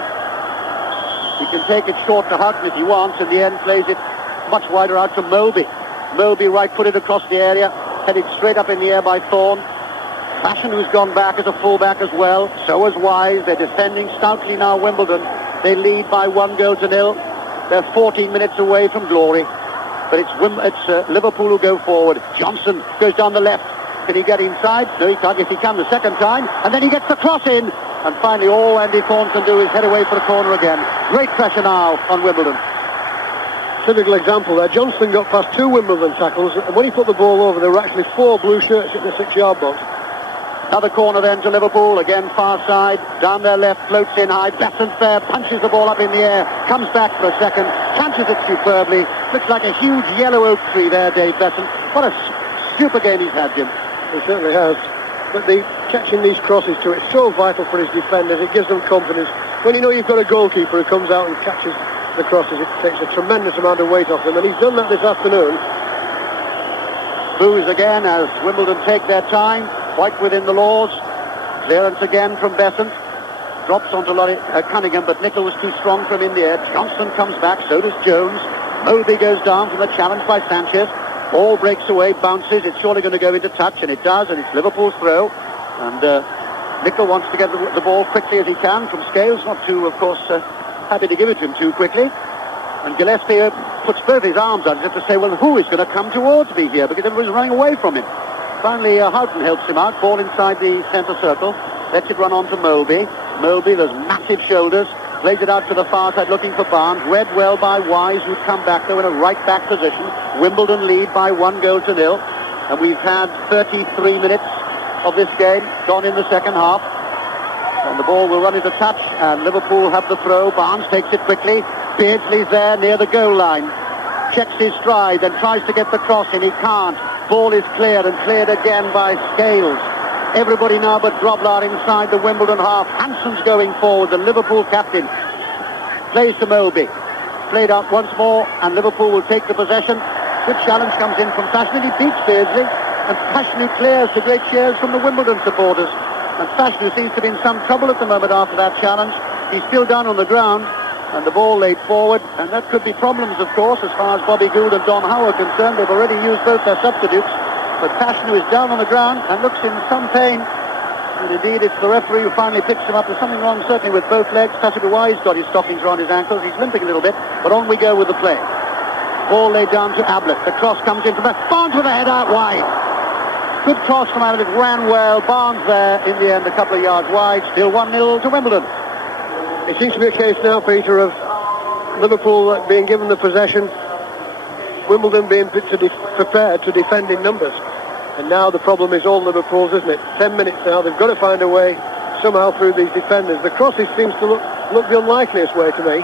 He can take it short to Houghton if he wants. In the end, plays it much wider out to Moby. Moby right-footed across the area, headed straight up in the air by Thorne. Fashion, who's gone back as a fullback as well. So is Wise. They're defending stoutly now, Wimbledon. They lead by 1-0. They're 14 minutes away from glory. But it's Liverpool who go forward. Johnson goes down the left. Can he get inside? No, he can't. Yes, he can the second time. And then he gets the cross in. And finally, all Andy Thorne can do is head away for the corner again. Great pressure now on Wimbledon. Typical example there. Johnston got past two Wimbledon tackles, and when he put the ball over, there were actually four blue shirts in the 6-yard box. Another corner then to Liverpool, again far side, down their left, floats in high, Besson's there, punches the ball up in the air, comes back for a second, catches it superbly, looks like a huge yellow oak tree there, Dave Besson. What a super game he's had, Jim. He certainly has. But catching these crosses to it is so vital for his defenders. It gives them confidence. When you know you've got a goalkeeper who comes out and catches the crosses, it takes a tremendous amount of weight off them, and he's done that this afternoon. Boos again as Wimbledon take their time, quite within the laws. Clearance again from Besant. Drops onto Cunningham, but Nicol was too strong for him in the air. Johnston comes back, so does Jones. Moby goes down from the challenge by Sanchez. Ball breaks away, bounces. It's surely going to go into touch, and it does, and it's Liverpool's throw. And Nicol wants to get the ball quickly as he can from Scales, not too, of course, happy to give it to him too quickly. And Gillespie puts both his arms out as if to say, well, who is going to come towards me here? Because everybody's running away from him. Finally, Houghton helps him out. Ball inside the centre circle. Lets it run on to Molby. Molby, those massive shoulders. Plays it out to the far side looking for Barnes. Read well by Wise, who'd come back, though, in a right-back position. Wimbledon lead by 1-0. And we've had 33 minutes of this game gone in the second half. And the ball will run into touch, and Liverpool have the throw. Barnes takes it quickly. Beardsley's there near the goal line. Checks his stride and tries to get the cross in. He can't. Ball is cleared and cleared again by Scales. Everybody now but Grobler inside the Wimbledon half. Hansen's going forward, the Liverpool captain. Plays to Molby. Played out once more, and Liverpool will take the possession. Good challenge comes in from Fashanu. He beats Beardsley, and Fashanu clears to great cheers from the Wimbledon supporters. And Fashanu seems to be in some trouble at the moment after that challenge. He's still down on the ground, and the ball laid forward, and that could be problems, of course, as far as Bobby Gould and Dom Howe are concerned. They've already used both their substitutes, but Fashanu is down on the ground and looks in some pain. And indeed, it's the referee who finally picks him up. There's something wrong, certainly, with both legs. Tassiter Wise got his stockings around his ankles. He's limping a little bit, but on we go with the play. Ball laid down to Ablett. The cross comes in from there. Barnes with a head out wide. Good cross from Ablett. It ran well. Barnes there in the end, a couple of yards wide. Still 1-0 to Wimbledon. It seems to be a case now, Peter, of Liverpool being given the possession, Wimbledon being prepared to defend in numbers. And now the problem is all Liverpool's, isn't it? 10 minutes now. They've got to find a way somehow through these defenders. The crosses seems to look the unlikeliest way to me.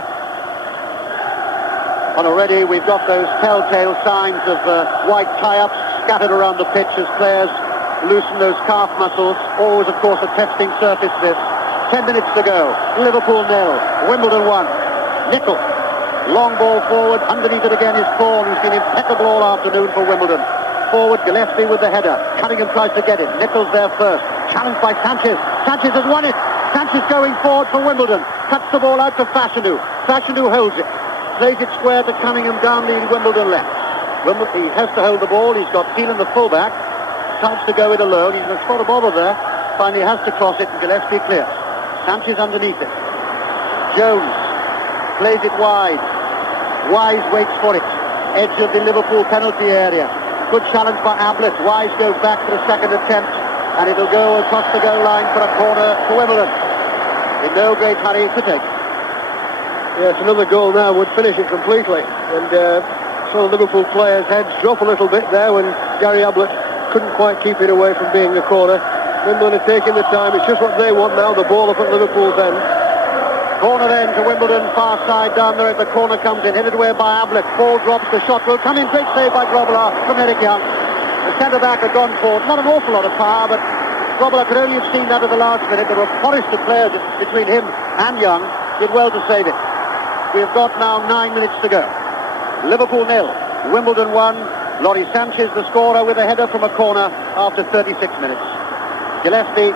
And already we've got those telltale signs of white tie-ups scattered around the pitch as players loosen those calf muscles. Always, of course, a testing surface this. 10 minutes to go. Liverpool 0. Wimbledon 1. Nicol. Long ball forward. Underneath it again is Corn, who's been impeccable all afternoon for Wimbledon. Forward, Gillespie with the header. Cunningham tries to get it. Nicol's there first. Challenged by Sanchez. Sanchez has won it. Sanchez going forward for Wimbledon. Cuts the ball out to Fashanu. Fashanu holds it. Plays it square to Cunningham down the Wimbledon left. He has to hold the ball. He's got Keelan the fullback. Starts to go it alone. He's in a spot of bother there. Finally has to cross it, and Gillespie clears. Sanchez underneath it. Jones plays it wide. Wise waits for it. Edge of the Liverpool penalty area. Good challenge by Ablett. Wise goes back for the second attempt, and it'll go across the goal line for a corner for Wimbledon. In no great hurry to take. Yes, another goal now would finish it completely. And so Liverpool players' heads drop a little bit there when Gary Ablett couldn't quite keep it away from being a corner. Wimbledon are taking the time. It's just what they want now, the ball up at Liverpool's end. Corner then to Wimbledon, far side down there. The corner comes in, headed away by Ablett. Ball drops, the shot will come in. Great save by Grobler from Eric Young. The centre-back had gone forward. Not an awful lot of power, but Grobler could only have seen that at the last minute. There were a forest of players between him and Young. Did well to save it. We've got now 9 minutes to go. Liverpool 0, Wimbledon 1. Laurie Sanchez, the scorer, with a header from a corner after 36 minutes. Gillespie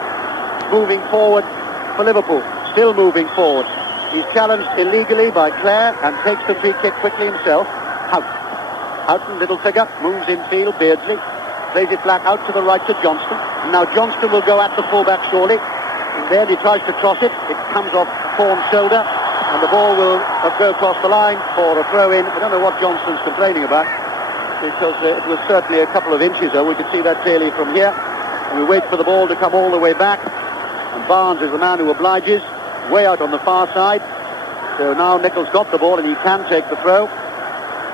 moving forward for Liverpool. Still moving forward. He's challenged illegally by Clare and takes the free kick quickly himself. Houghton, little figure, moves infield. Beardsley plays it back out to the right to Johnston. Now Johnston will go at the fullback surely. And there he tries to cross it. It comes off Corn's shoulder. And the ball will go across the line for a throw-in. I don't know what Johnston's complaining about, because it was certainly a couple of inches, though. We could see that clearly from here. And we wait for the ball to come all the way back. And Barnes is the man who obliges. Way out on the far side. So now Nicol's got the ball and he can take the throw.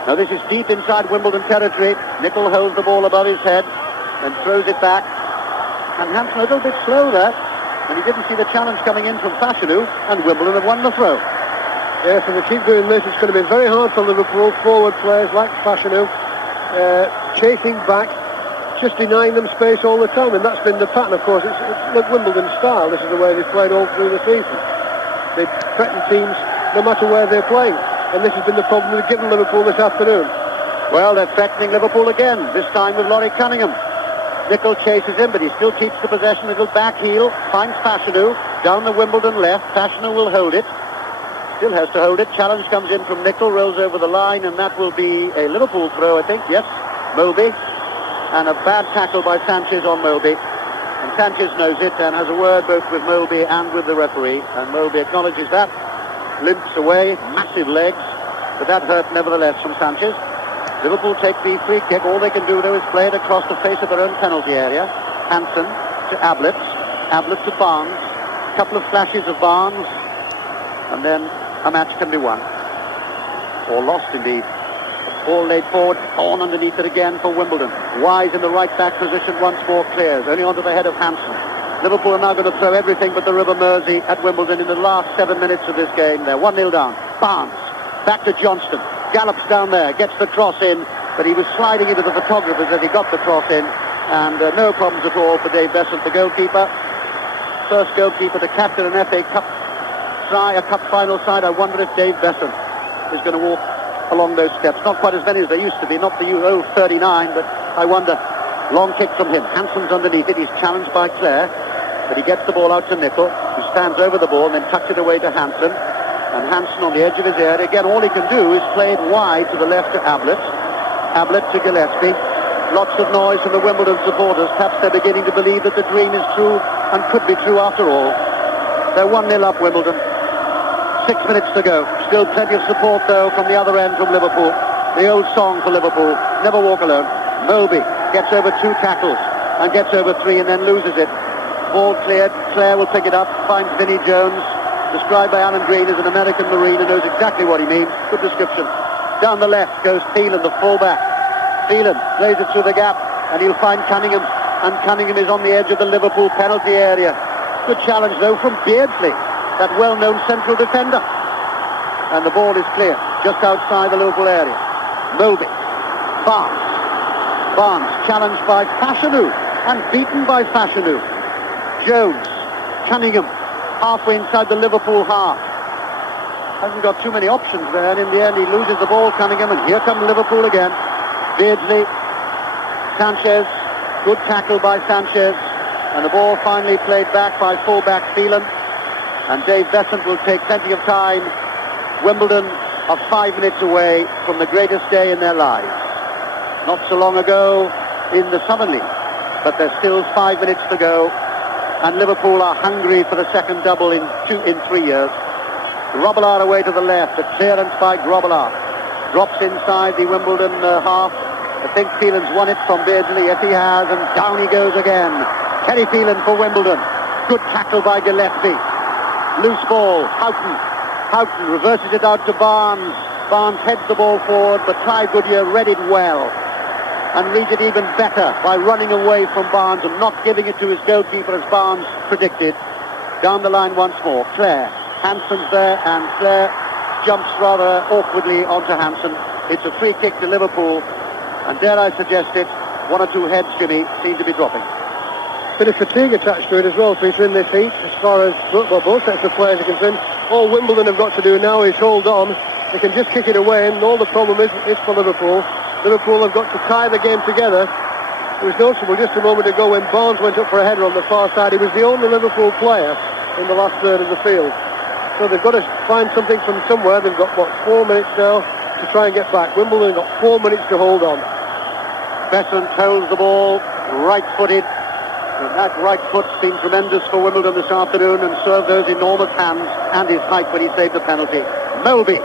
Now this is deep inside Wimbledon territory. Nicol holds the ball above his head and throws it back. And Hansen a little bit slow there. And he didn't see the challenge coming in from Fashanu, and Wimbledon have won the throw. Yes, if they keep doing this, it's going to be very hard for Liverpool. Forward players like Fashanu chasing back, just denying them space all the time, and that's been the pattern, of course. It's Wimbledon style. This is the way they've played all through the season. They threaten teams no matter where they're playing, and this has been the problem they've given Liverpool this afternoon. Well, they're threatening Liverpool again, this time with Laurie Cunningham. Nicol chases him, but he still keeps the possession. Little back heel, finds Fashanu down the Wimbledon left. Fashanu will hold it. Still has to hold it. Challenge comes in from Nicol, rolls over the line, and that will be a Liverpool throw, I think. Yes, Moby. And a bad tackle by Sanchez on Moby. And Sanchez knows it and has a word both with Moby and with the referee. And Moby acknowledges that, limps away, massive legs, but that hurt nevertheless from Sanchez. Liverpool take the free kick. All they can do, though, is play it across the face of their own penalty area. Hansen to Ablett. Ablett to Barnes. A couple of flashes of Barnes. And then a match can be won. Or lost, indeed. Ball laid forward. On underneath it again for Wimbledon. Wise in the right back position once more clears. Only onto the head of Hansen. Liverpool are now going to throw everything but the River Mersey at Wimbledon in the last 7 minutes of this game. They're 1-0 down. Barnes. Back to Johnston. Gallops down there, gets the cross in, but he was sliding into the photographers as he got the cross in, and no problems at all for Dave Besant, the goalkeeper. First goalkeeper to captain an FA Cup try, a cup final side. I wonder if Dave Besant is going to walk along those steps. Not quite as many as there used to be, not the old 39, but I wonder. Long kick from him. Hansen's underneath it. He's challenged by Clare, but he gets the ball out to Nicol, who stands over the ball and then tucks it away to Hansen. And Hansen on the edge of his area. Again, all he can do is play it wide to the left to Ablett. Ablett to Gillespie. Lots of noise from the Wimbledon supporters. Perhaps they're beginning to believe that the dream is true and could be true after all. They're 1-0 up, Wimbledon. 6 minutes to go. Still plenty of support, though, from the other end from Liverpool. The old song for Liverpool, never walk alone. Moby gets over 2 tackles and gets over 3 and then loses it. Ball cleared. Clare will pick it up, finds Vinnie Jones, described by Alan Green as an American Marine who knows exactly what he means. Good description. Down the left goes Phelan, the full-back. Phelan plays it through the gap, and he'll find Cunningham. And Cunningham is on the edge of the Liverpool penalty area. Good challenge, though, from Beardsley, that well-known central defender. And the ball is clear, just outside the Liverpool area. Moby. Barnes. Barnes challenged by Fashanu, and beaten by Fashanu. Jones. Cunningham. Halfway inside the Liverpool half. Hasn't got too many options there, and in the end he loses the ball, Cunningham, and here come Liverpool again. Beardsley, Sanchez, good tackle by Sanchez, and the ball finally played back by full-back Phelan, and Dave Besant will take plenty of time. Wimbledon are 5 minutes away from the greatest day in their lives. Not so long ago in the Southern League, but there's still 5 minutes to go. And Liverpool are hungry for the second double in 3 years. Grobbelaar away to the left. A clearance by Grobbelaar. Drops inside the Wimbledon half. I think Phelan's won it from Beardsley. Yes, he has. And down he goes again. Terry Phelan for Wimbledon. Good tackle by Gillespie. Loose ball. Houghton reverses it out to Barnes. Barnes heads the ball forward, but Clive Goodyear read it well. And reads it even better by running away from Barnes and not giving it to his goalkeeper as Barnes predicted. Down the line once more. Clare. Hansen's there, and Clare jumps rather awkwardly onto Hansen. It's a free kick to Liverpool, and dare I suggest it, 1 or 2 heads, Jimmy, seem to be dropping. Bit of fatigue attached to it as well, Peter, in this heat, as far as both sets of players are concerned. All Wimbledon have got to do now is hold on. They can just kick it away, and all the problem is for Liverpool. Liverpool have got to tie the game together. It was noticeable just a moment ago when Barnes went up for a header on the far side. He was the only Liverpool player in the last third of the field. So they've got to find something from somewhere. They've got, 4 minutes now to try and get back. Wimbledon have got 4 minutes to hold on. Besant holds the ball, right-footed. And that right foot's been tremendous for Wimbledon this afternoon and served those enormous hands and his height when he saved the penalty. Moby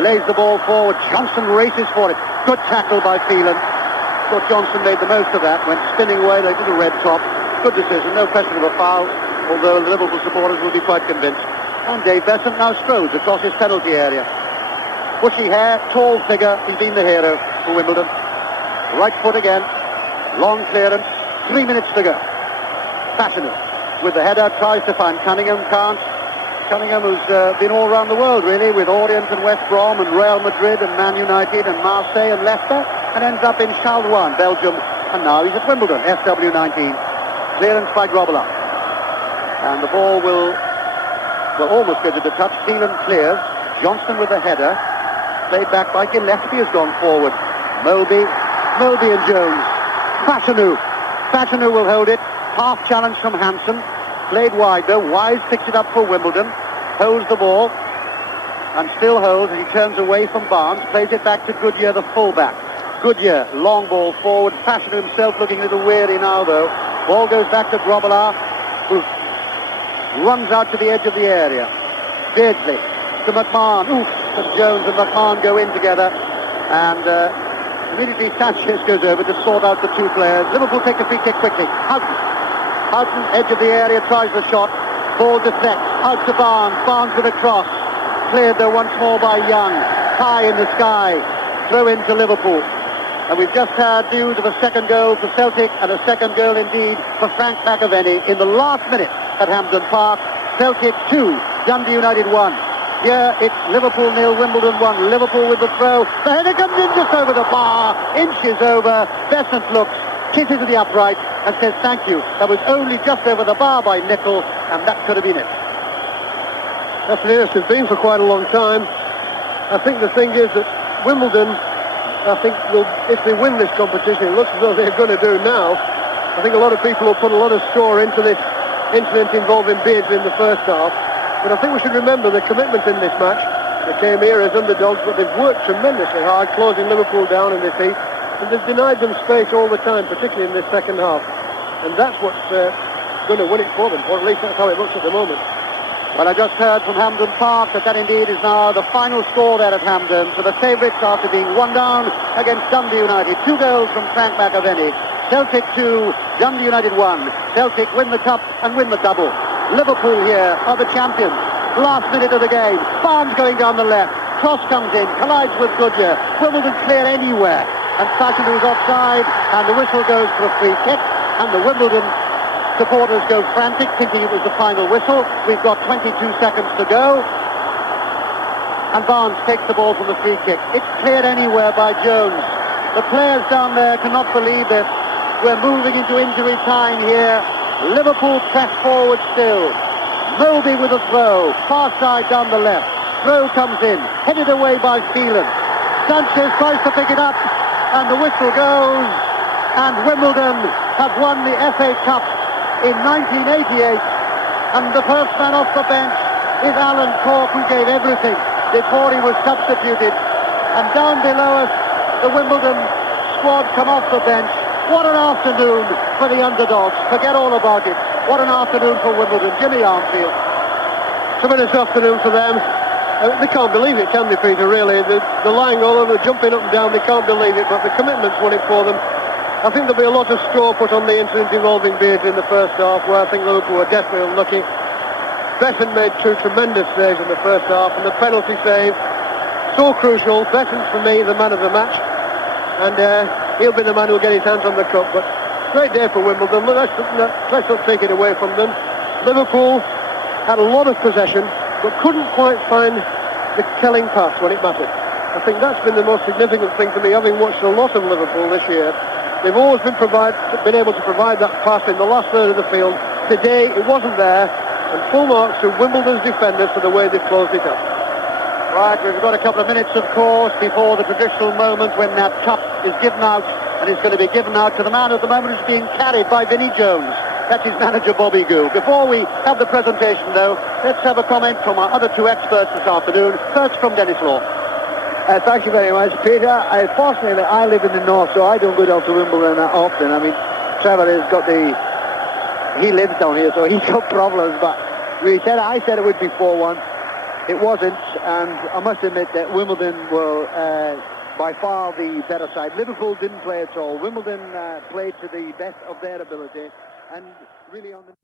lays the ball forward. Johnson races for it. Good tackle by Phelan. Thought Johnson made the most of that. Went spinning away like a little red top. Good decision. No question of a foul, although the Liverpool supporters will be quite convinced. And Dave Besant now strolls across his penalty area. Bushy hair, tall figure. He's been the hero for Wimbledon. Right foot again. Long clearance. 3 minutes to go. Fashanu with the header, tries to find Cunningham, can't. Cunningham, who's been all around the world, really, with Orient and West Brom and Real Madrid and Man United and Marseille and Leicester, and ends up in Charleroi, Belgium, and now he's at Wimbledon, SW19. Clearance by Grobbelaar. And the ball will almost go to the touch. Phelan clears. Johnston with the header. Played back by Gillespie has gone forward. Moby and Jones. Fashanu Fashanu will hold it. Half challenge from Hansen. Played wide though. Wise picks it up for Wimbledon. Holds the ball. And still holds as he turns away from Barnes. Plays it back to Goodyear, the fullback. Goodyear, long ball forward. Fashanu himself looking a little weary now though. Ball goes back to Grobbelaar, who runs out to the edge of the area. Beardsley to McMahon. Oof! But Jones and McMahon go in together. And immediately Sanchez goes over to sort out the two players. Liverpool take the free kick quickly. Houghton, edge of the area, tries the shot. Ball deflects. Out to Barnes. Barnes with a cross. Cleared though once more by Young. High in the sky. Throw in to Liverpool. And we've just had news of a second goal for Celtic and a second goal indeed for Frank McAvenny in the last minute at Hampden Park. Celtic 2, Dundee United 1. Here it's Liverpool 0, Wimbledon 1. Liverpool with the throw. The header comes in just over the bar, inches over. Besant looks, kisses to the upright and says thank you. That was only just over the bar by Nicol, and that could have been it. That's the nearest it's been for quite a long time. I think the thing is that Wimbledon, I think if they win this competition, it looks as though they're going to do now. I think a lot of people will put a lot of store into this incident involving Beardsley in the first half. But I think we should remember the commitment in this match. They came here as underdogs, but they've worked tremendously hard, closing Liverpool down in this heat. And they've denied them space all the time, particularly in this second half. And that's what's going to win it for them, or at least that's how it looks at the moment. Well, I just heard from Hampden Park that indeed is now the final score there at Hampden. So the favourites after being 1 down against Dundee United. 2 goals from Frank McAvenny. Celtic 2, Dundee United 1. Celtic win the cup and win the double. Liverpool here are the champions. Last minute of the game. Barnes going down the left. Cross comes in, collides with Goodyear. Wimbledon clear anywhere. And Fashanu is offside, and the whistle goes for a free kick. And the Wimbledon supporters go frantic, thinking it was the final whistle. We've got 22 seconds to go. And Barnes takes the ball from the free kick. It's cleared anywhere by Jones. The players down there cannot believe it. We're moving into injury time here. Liverpool press forward still. Moby with a throw. Far side down the left. Throw comes in. Headed away by Phelan. Sanchez tries to pick it up. And the whistle goes. And Wimbledon have won the FA Cup in 1988, and the first man off the bench is Alan Cork, who gave everything before he was substituted. And down below us, the Wimbledon squad come off the bench. What an afternoon for the underdogs. Forget all about it. What an afternoon for Wimbledon. Jimmy Armfield. Tremendous afternoon for them. They can't believe it, can they, Peter, really? They're lying all over, jumping up and down. They can't believe it, but the commitment's won it for them. I think there'll be a lot of straw put on the incident involving Beardsley in the first half, where I think Liverpool were desperately unlucky. Besant made 2 tremendous saves in the first half, and the penalty save, so crucial. Besant's, for me, the man of the match, and he'll be the man who'll get his hands on the cup. But great day for Wimbledon. Let's not take it away from them. Liverpool had a lot of possession, but couldn't quite find the telling pass when it mattered. I think that's been the most significant thing for me, having watched a lot of Liverpool this year. They've always been able to provide that pass in the last third of the field. Today, it wasn't there, and full marks to Wimbledon's defenders for the way they've closed it up. Right, we've got a couple of minutes, of course, before the traditional moment when that cup is given out, and it's going to be given out to the man at the moment who's being carried by Vinnie Jones. That's his manager, Bobby Gould. Before we have the presentation, though, let's have a comment from our other 2 experts this afternoon. First from Dennis Law. Thank you very much, Peter. Fortunately, I live in the north, so I don't go down to Wimbledon that often. I mean, Trevor has got he lives down here, so he's got problems. But I said it would be 4-1. It wasn't, and I must admit that Wimbledon were by far the better side. Liverpool didn't play at all. Wimbledon played to the best of their ability, and really on the...